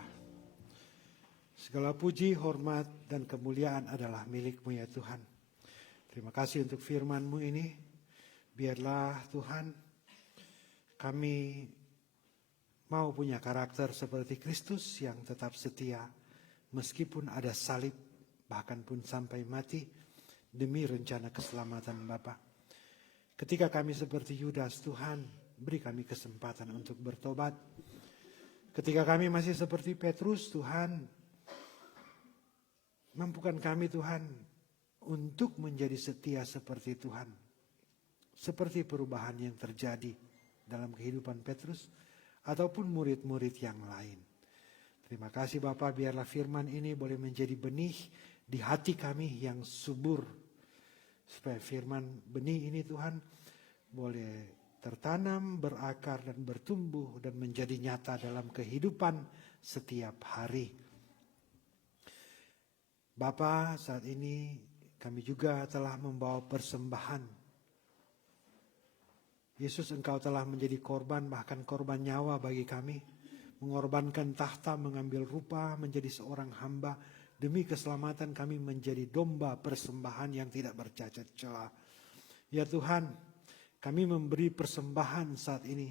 Segala puji, hormat, dan kemuliaan adalah milik-Mu ya Tuhan. Terima kasih untuk firman-Mu ini. Biarlah Tuhan, kami mau punya karakter seperti Kristus yang tetap setia. Meskipun ada salib, bahkan pun sampai mati, demi rencana keselamatan Bapa. Ketika kami seperti Yudas, Tuhan, beri kami kesempatan untuk bertobat. Ketika kami masih seperti Petrus, Tuhan, mampukan kami Tuhan untuk menjadi setia seperti Tuhan. Seperti perubahan yang terjadi dalam kehidupan Petrus ataupun murid-murid yang lain. Terima kasih Bapa, biarlah firman ini boleh menjadi benih di hati kami yang subur. Supaya firman benih ini Tuhan boleh tertanam, berakar dan bertumbuh dan menjadi nyata dalam kehidupan setiap hari. Bapa, saat ini kami juga telah membawa persembahan. Yesus, Engkau telah menjadi korban, bahkan korban nyawa bagi kami. Mengorbankan tahta, mengambil rupa, menjadi seorang hamba. Demi keselamatan kami menjadi domba persembahan yang tidak bercacat celah. Ya Tuhan, kami memberi persembahan saat ini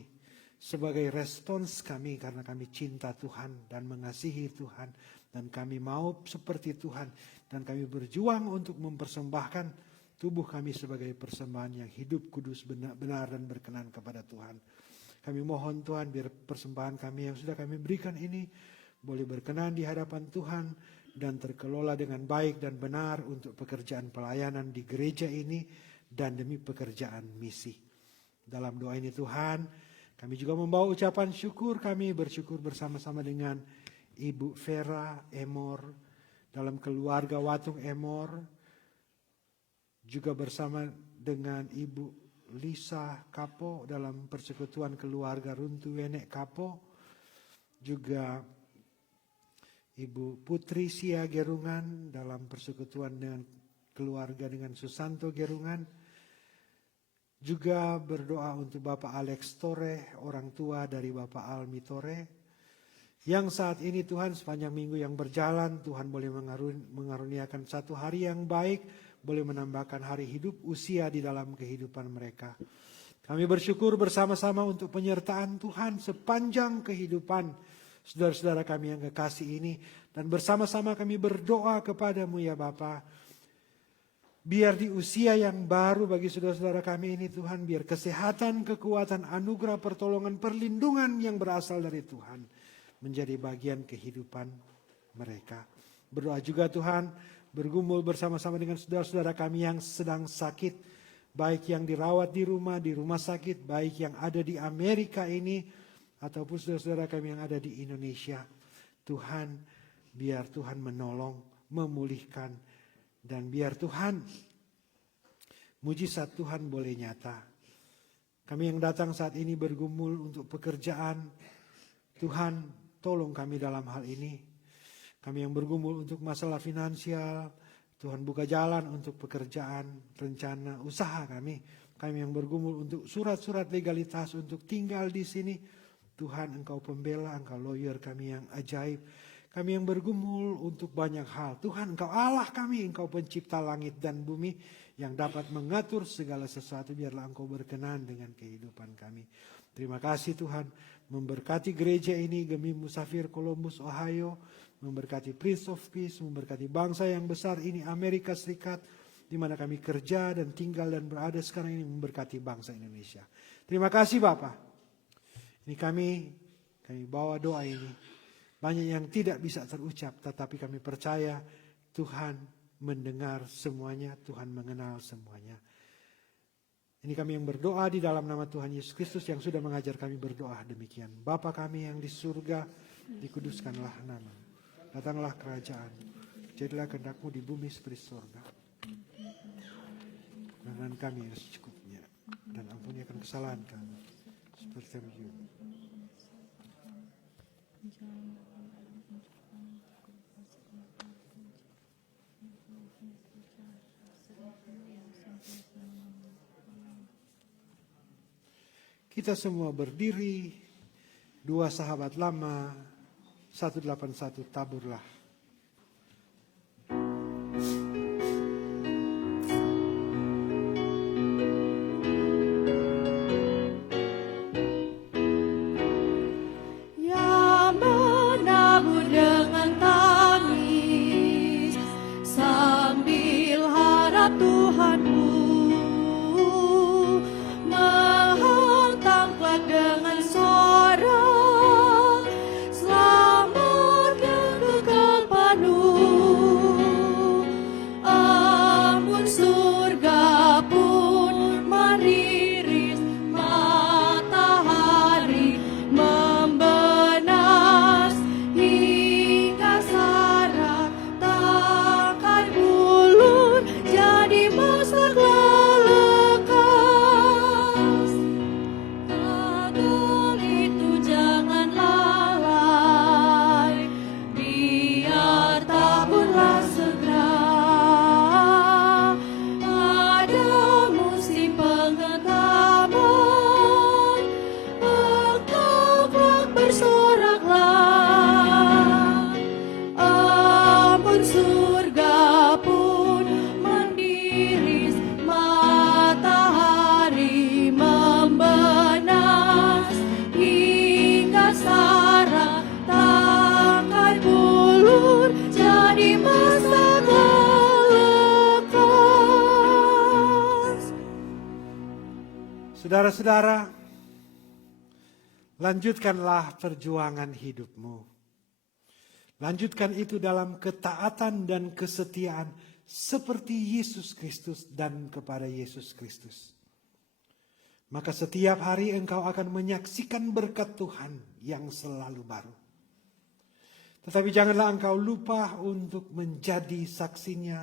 sebagai respons kami karena kami cinta Tuhan dan mengasihi Tuhan. Dan kami mau seperti Tuhan. Dan kami berjuang untuk mempersembahkan tubuh kami sebagai persembahan yang hidup, kudus, benar dan berkenan kepada Tuhan. Kami mohon Tuhan biar persembahan kami yang sudah kami berikan ini boleh berkenan di hadapan Tuhan dan terkelola dengan baik dan benar untuk pekerjaan pelayanan di gereja ini dan demi pekerjaan misi. Dalam doa ini Tuhan, kami juga membawa ucapan syukur, kami bersyukur bersama-sama dengan Ibu Vera Emor dalam keluarga Watung Emor, juga bersama dengan Ibu Lisa Kapo dalam persekutuan keluarga Runtu Wenek Kapo, juga Ibu Putri Sia Gerungan dalam persekutuan dengan keluarga dengan Susanto Gerungan. Juga berdoa untuk Bapak Alex Tore, orang tua dari Bapak Almi Tore, yang saat ini Tuhan sepanjang minggu yang berjalan, Tuhan boleh mengaruniakan satu hari yang baik, boleh menambahkan hari hidup usia di dalam kehidupan mereka. Kami bersyukur bersama-sama untuk penyertaan Tuhan sepanjang kehidupan saudara-saudara kami yang kekasih ini. Dan bersama-sama kami berdoa kepadamu ya Bapa. Biar di usia yang baru bagi saudara-saudara kami ini Tuhan, biar kesehatan, kekuatan, anugerah, pertolongan, perlindungan yang berasal dari Tuhan menjadi bagian kehidupan mereka. Berdoa juga Tuhan, bergumul bersama-sama dengan saudara-saudara kami yang sedang sakit, baik yang dirawat di rumah sakit, baik yang ada di Amerika ini, ataupun saudara-saudara kami yang ada di Indonesia. Tuhan, biar Tuhan menolong, memulihkan, dan biar Tuhan, mujizat Tuhan boleh nyata. Kami yang datang saat ini bergumul untuk pekerjaan, Tuhan tolong kami dalam hal ini. Kami yang bergumul untuk masalah finansial, Tuhan buka jalan untuk pekerjaan, rencana, usaha kami. Kami yang bergumul untuk surat-surat legalitas untuk tinggal di sini. Tuhan Engkau pembela, Engkau lawyer kami yang ajaib. Kami yang bergumul untuk banyak hal. Tuhan Engkau Allah kami, Engkau pencipta langit dan bumi yang dapat mengatur segala sesuatu. Biarlah Engkau berkenan dengan kehidupan kami. Terima kasih Tuhan, memberkati gereja ini, Gemi Musafir Columbus, Ohio, memberkati Prince of Peace, memberkati bangsa yang besar ini, Amerika Serikat, di mana kami kerja dan tinggal dan berada sekarang ini, memberkati bangsa Indonesia. Terima kasih Bapak. Ini kami bawa doa ini. Banyak yang tidak bisa terucap, tetapi kami percaya Tuhan mendengar semuanya, Tuhan mengenal semuanya. Ini kami yang berdoa di dalam nama Tuhan Yesus Kristus yang sudah mengajar kami berdoa demikian. Bapa kami yang di surga, dikuduskanlah nama-Mu. Datanglah kerajaan, jadilah kehendak-Mu di bumi seperti surga. Dan kami yang secukupnya, dan ampuni akan kesalahan kami, seperti kami juga. Kita semua berdiri, 2 sahabat lama, 181 taburlah. Yang menabur dengan tangis sambil harap Tuhanmu menghantam kelak dengan sorak selamat yang kekal Saudara-saudara, lanjutkanlah perjuangan hidupmu. Lanjutkan itu dalam ketaatan dan kesetiaan seperti Yesus Kristus dan kepada Yesus Kristus. Maka setiap hari engkau akan menyaksikan berkat Tuhan yang selalu baru. Tetapi janganlah engkau lupa untuk menjadi saksinya,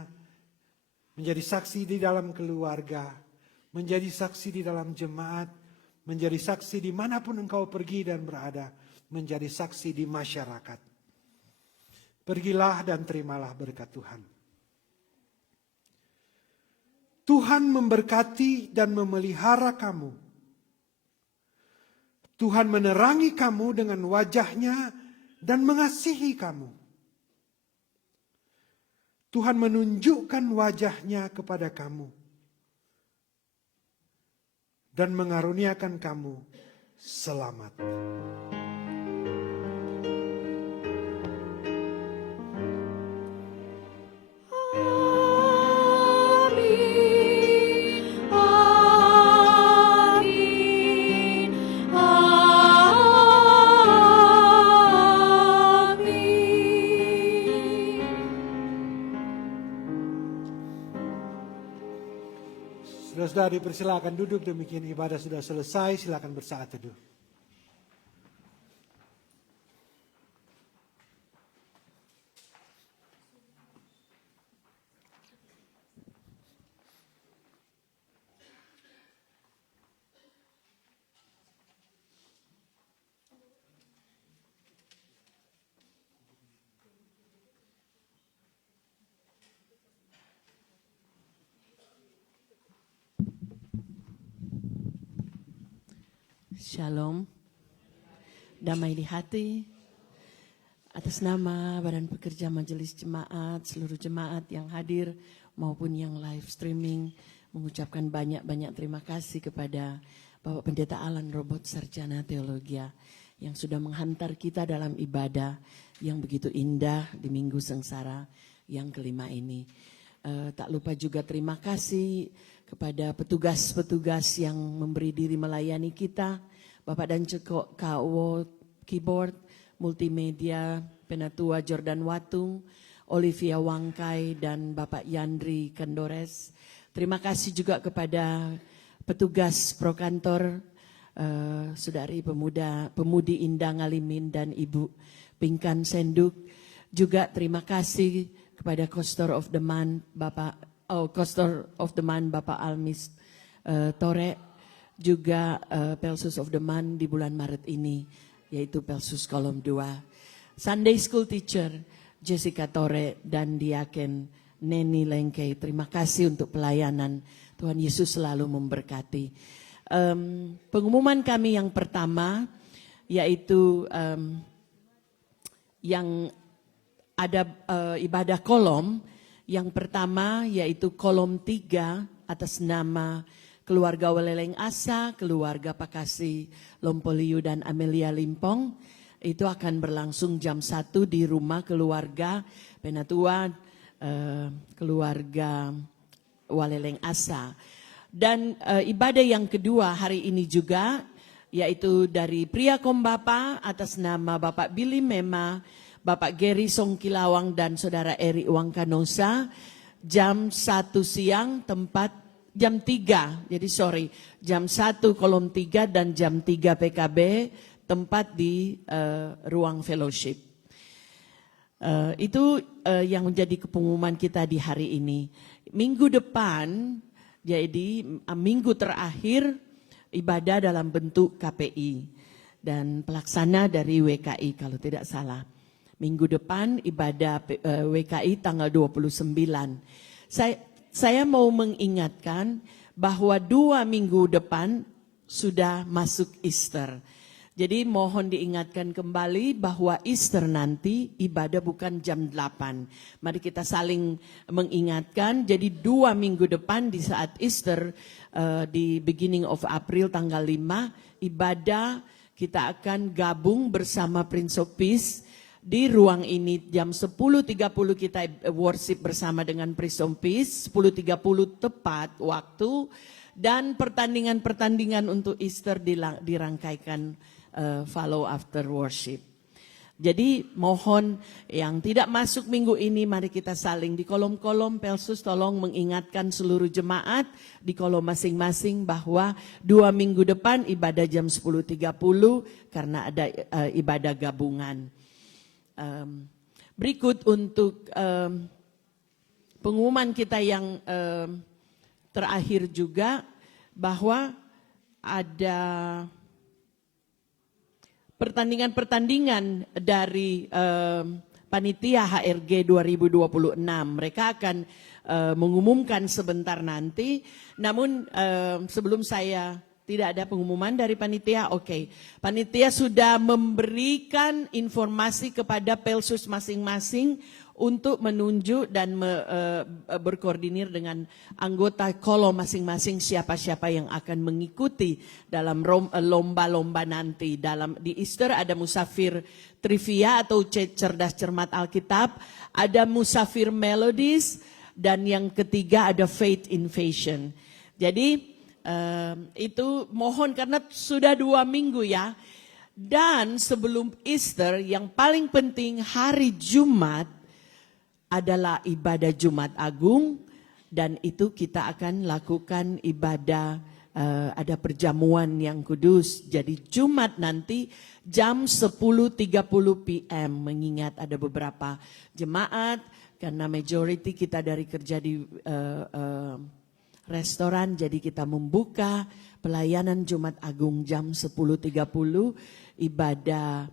menjadi saksi di dalam keluarga, menjadi saksi di dalam jemaat, menjadi saksi dimanapun engkau pergi dan berada, menjadi saksi di masyarakat. Pergilah dan terimalah berkat Tuhan. Tuhan memberkati dan memelihara kamu. Tuhan menerangi kamu dengan wajahnya dan mengasihi kamu. Tuhan menunjukkan wajahnya kepada kamu dan mengaruniakan kamu selamat. Saudara dipersilakan duduk, demikian ibadah sudah selesai, silakan bersaat teduh. Shalom, damai di hati. Atas nama Badan Pekerja Majelis Jemaat, seluruh jemaat yang hadir maupun yang live streaming, mengucapkan banyak-banyak terima kasih kepada Bapak Pendeta Alan Robot, Sarjana Teologia, yang sudah menghantar kita dalam ibadah yang begitu indah di Minggu Sengsara yang kelima ini. Tak lupa juga terima kasih kepada petugas-petugas yang memberi diri melayani kita, Bapak dan Ceko KO Keyboard, Multimedia, Penatua Jordan Watung, Olivia Wangkai, dan Bapak Yandri Kendores. Terima kasih juga kepada petugas Prokantor, Saudari Pemudi Indah Ngalimin dan Ibu Pingkan Senduk. Juga terima kasih kepada Kostor of the Month Bapak Almis Tore, juga Pelsus of the Month di bulan Maret ini, yaitu Pelsus Kolom 2. Sunday School Teacher Jessica Tore dan Diaken Neni Lengkei, terima kasih untuk pelayanan. Tuhan Yesus selalu memberkati. Pengumuman kami yang pertama, yaitu yang ada ibadah kolom. Yang pertama yaitu kolom 3 atas nama keluarga Weleleng Asa, keluarga Pakasi Lompoliu dan Amelia Limpong. Itu akan berlangsung jam 1 di rumah keluarga Penatua, keluarga Weleleng Asa. Dan ibadah yang kedua hari ini juga yaitu dari Pria Kombapa atas nama Bapak Billy Mema, Bapak Geri Songkilawang dan Saudara Eri Wangkanosa, jam 1 siang tempat jam 3, jadi jam 1 kolom 3 dan jam 3 PKB tempat di ruang fellowship. Itu yang menjadi pengumuman kita di hari ini. Minggu depan, jadi minggu terakhir ibadah dalam bentuk KPI dan pelaksana dari WKI kalau tidak salah. Minggu depan ibadah WKI tanggal 29. Saya mau mengingatkan bahwa 2 minggu depan sudah masuk Easter. Jadi mohon diingatkan kembali bahwa Easter nanti ibadah bukan jam 8. Mari kita saling mengingatkan. Jadi 2 minggu depan di saat Easter di beginning of April tanggal 5 ibadah kita akan gabung bersama Prince of Peace. Di ruang ini jam 10.30 kita worship bersama dengan Prince of Peace, 10.30 tepat waktu. dan pertandingan-pertandingan untuk Easter dirangkaikan follow after worship. Jadi mohon yang tidak masuk minggu ini, mari kita saling di kolom-kolom. Pelsus tolong mengingatkan seluruh jemaat di kolom masing-masing bahwa 2 minggu depan ibadah jam 10.30 karena ada ibadah gabungan. Berikut untuk pengumuman kita yang terakhir juga, bahwa ada pertandingan-pertandingan dari panitia HRG 2026. Mereka akan mengumumkan sebentar nanti. Namun sebelum saya, tidak ada pengumuman dari panitia. Oke. Panitia sudah memberikan informasi kepada Pelsus masing-masing untuk menunjuk dan berkoordinir dengan anggota kolom masing-masing siapa-siapa yang akan mengikuti dalam lomba-lomba nanti. Di Easter ada musafir trivia atau cerdas cermat Alkitab, ada musafir melodies, dan yang ketiga ada faith invasion. Jadi itu mohon, karena sudah 2 minggu ya. Dan sebelum Easter yang paling penting hari Jumat adalah ibadah Jumat Agung, dan itu kita akan lakukan ibadah, ada perjamuan yang kudus. Jadi Jumat nanti jam 10.30 PM, mengingat ada beberapa jemaat, karena majority kita dari kerja di restoran, jadi kita membuka pelayanan Jumat Agung jam 10.30, ibadah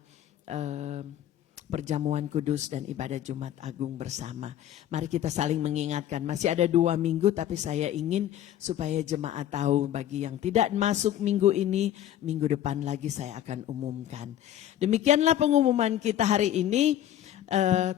perjamuan kudus dan ibadah Jumat Agung bersama. Mari kita saling mengingatkan. Masih ada 2 minggu, tapi saya ingin supaya jemaat tahu, bagi yang tidak masuk minggu ini, minggu depan lagi saya akan umumkan. Demikianlah pengumuman kita hari ini.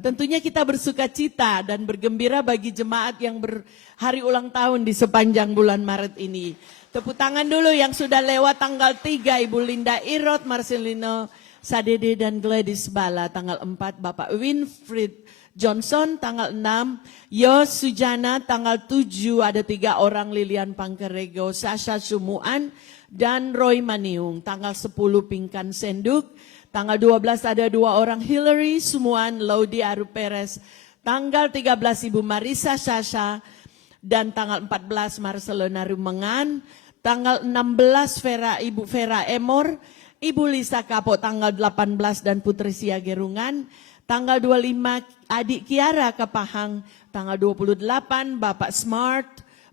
Tentunya kita bersuka cita dan bergembira bagi jemaat yang berhari ulang tahun di sepanjang bulan Maret ini. Tepuk tangan dulu yang sudah lewat tanggal 3, Ibu Linda Irot, Marcelino Sadede dan Gladys Bala. Tanggal 4 Bapak Winfried Johnson. Tanggal 6 Yos Sujana. Tanggal 7 ada 3 orang, Lilian Pangkerego, Sasha Sumuan, dan Roy Maniung. Tanggal 10 Pinkan Senduk. Tanggal 12 ada 2 orang, Hillary Sumuan, Laudi Aru Perez. Tanggal 13 Ibu Marisa Sasha. Dan tanggal 14 Marcelona Rumengan. Tanggal 16 Ibu Vera Emor, Ibu Lisa Kapo. Tanggal 18 dan Putri Sia Gerungan. Tanggal 25 Adik Kiara Kapahang. Tanggal 28 Bapak Smart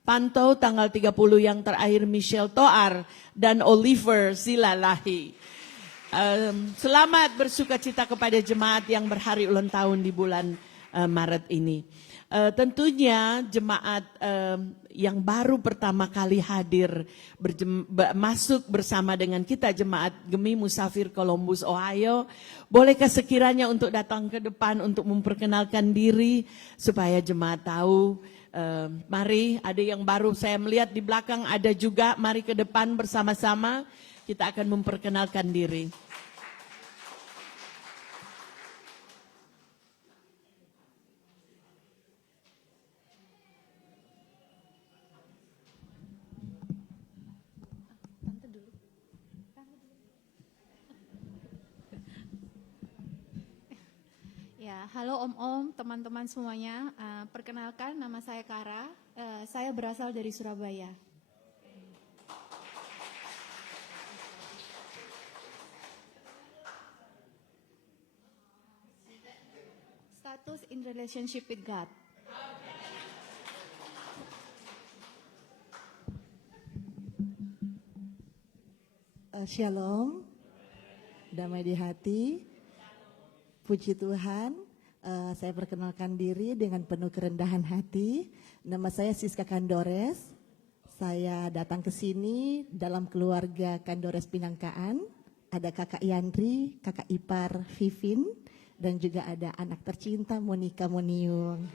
Pantau. Tanggal 30 yang terakhir Michelle Toar dan Oliver Silalahi. Selamat bersuka cita kepada jemaat yang berhari ulang tahun di bulan Maret ini. Tentunya jemaat yang baru pertama kali hadir masuk bersama dengan kita, jemaat Gemi Musafir Columbus, Ohio. Bolehkah sekiranya untuk datang ke depan untuk memperkenalkan diri supaya jemaat tahu. Mari, ada yang baru saya melihat di belakang ada juga. Mari ke depan bersama-sama kita akan memperkenalkan diri. Ya, halo Om-Om, teman-teman semuanya. Perkenalkan, nama saya Kara. Saya berasal dari Surabaya. Status in relationship with God. Shalom, damai di hati. Puji Tuhan, saya perkenalkan diri dengan penuh kerendahan hati. Nama saya Siska Kandores. Saya datang ke sini dalam keluarga Kandores Pinangkaan. Ada kakak Yandri, kakak ipar Vivin, dan juga ada anak tercinta Monica Moniung.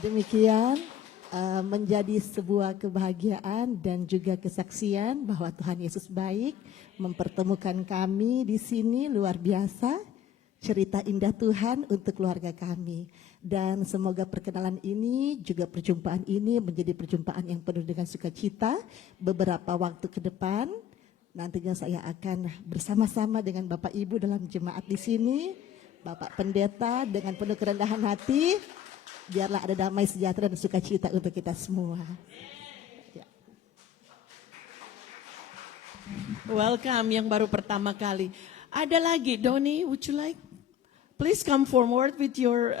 Demikian menjadi sebuah kebahagiaan dan juga kesaksian bahwa Tuhan Yesus baik, mempertemukan kami di sini, luar biasa, cerita indah Tuhan untuk keluarga kami. Dan semoga perkenalan ini, juga perjumpaan ini menjadi perjumpaan yang penuh dengan sukacita. Beberapa waktu ke depan, nantinya saya akan bersama-sama dengan Bapak Ibu dalam jemaat di sini, Bapak Pendeta dengan penuh kerendahan hati, biarlah ada damai sejahtera dan sukacita untuk kita semua. Ya. Welcome yang baru pertama kali. Ada lagi, Doni, would you like? Please come forward with your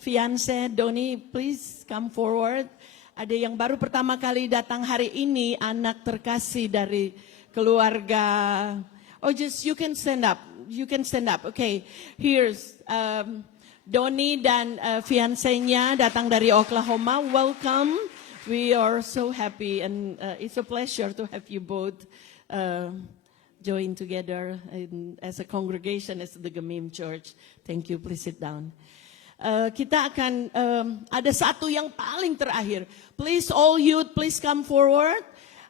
fiancé. Doni, please come forward. Ada yang baru pertama kali datang hari ini, anak terkasih dari keluarga. Oh, just you can stand up. You can stand up. Okay, here's Doni dan fiancénya datang dari Oklahoma. Welcome. We are so happy and it's a pleasure to have you both join together as a congregation, as the Gemim Church. Thank you. Please sit down. Kita akan ada satu yang paling terakhir. Please all youth, please come forward.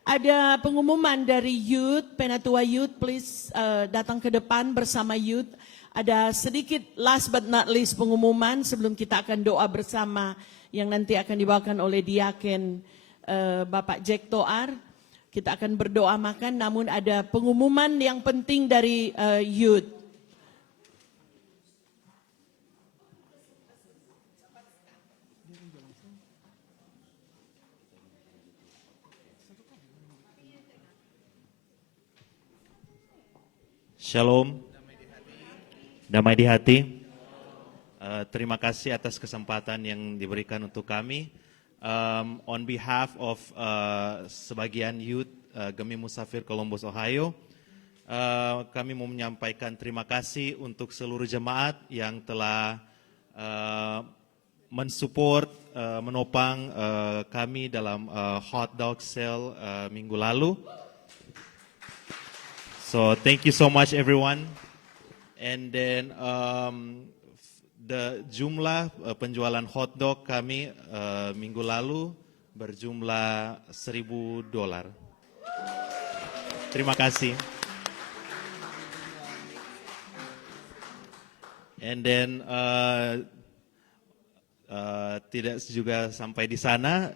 Ada pengumuman dari youth, Penatua Youth, please datang ke depan bersama youth. Ada sedikit last but not least pengumuman sebelum kita akan doa bersama yang nanti akan dibawakan oleh Diaken Bapak Jack Toar. Kita akan berdoa makan, namun ada pengumuman yang penting dari youth. Shalom, damai di hati. Terima kasih atas kesempatan yang diberikan untuk kami. On behalf of sebagian youth Gemim Musafir Columbus, Ohio, kami mau menyampaikan terima kasih untuk seluruh jemaat yang telah mensupport, menopang kami dalam hot dog sale minggu lalu. So thank you so much everyone. And then the jumlah penjualan hotdog kami minggu lalu berjumlah $1,000. Terima kasih. And then tidak juga sampai di sana,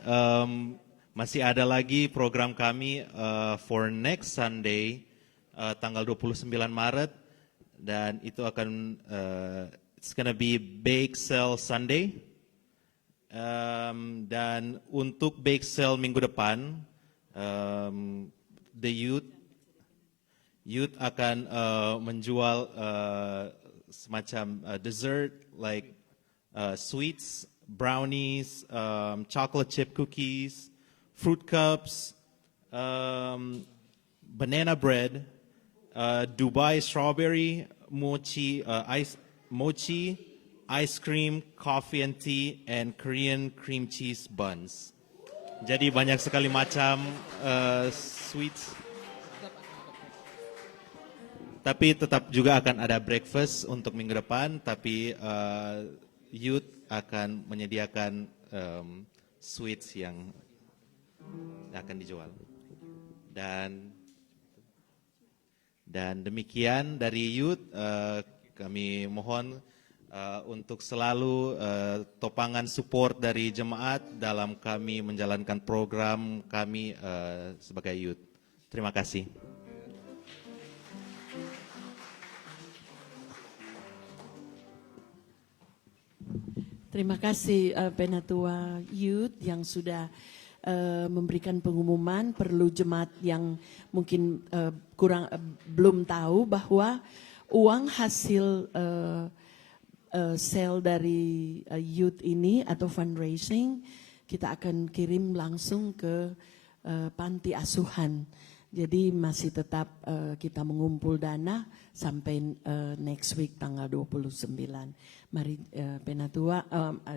masih ada lagi program kami for next Sunday, tanggal 29 Maret, dan itu akan it's gonna be bake sale Sunday, dan untuk bake sale minggu depan, the youth akan menjual semacam dessert like sweets, brownies, chocolate chip cookies, fruit cups, banana bread, Dubai strawberry, mochi ice cream, coffee and tea, and Korean cream cheese buns. Jadi banyak sekali macam sweets. Tapi tetap juga akan ada breakfast untuk minggu depan, tapi youth akan menyediakan sweets yang akan dijual. Dan demikian dari youth, kami mohon untuk selalu topangan support dari jemaat dalam kami menjalankan program kami sebagai youth. Terima kasih. Terima kasih Penatua Youth yang sudah memberikan pengumuman. Perlu jemaat yang mungkin belum tahu bahwa uang hasil sale dari youth ini atau fundraising kita akan kirim langsung ke panti asuhan. Jadi masih tetap kita mengumpul dana sampai next week tanggal 29. Mari Penatua,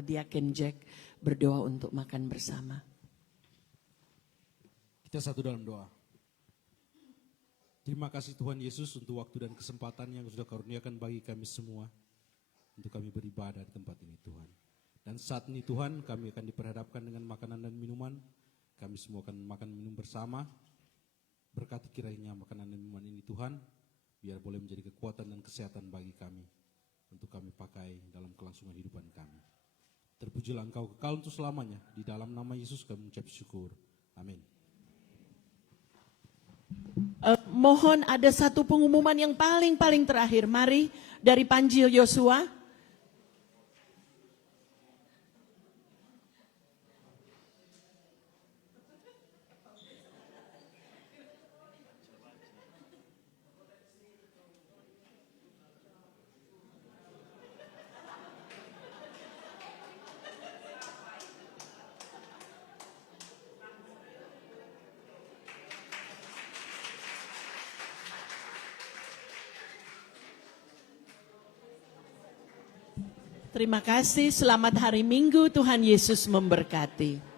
Diaken Jack berdoa untuk makan bersama. Kita satu dalam doa. Terima kasih Tuhan Yesus untuk waktu dan kesempatan yang sudah karuniakan bagi kami semua untuk kami beribadah di tempat ini Tuhan. Dan saat ini Tuhan kami akan diperhadapkan dengan makanan dan minuman. Kami semua akan makan minum bersama. Berkati kiranya makanan dan minuman ini Tuhan, biar boleh menjadi kekuatan dan kesehatan bagi kami. untuk kami pakai dalam kelangsungan kehidupan kami. Terpujilah Engkau kekal untuk selamanya. Di dalam nama Yesus kami mengucap syukur. Amin. Mohon ada satu pengumuman yang paling terakhir. Mari dari Panji Yosua. Terima kasih, selamat hari Minggu, Tuhan Yesus memberkati.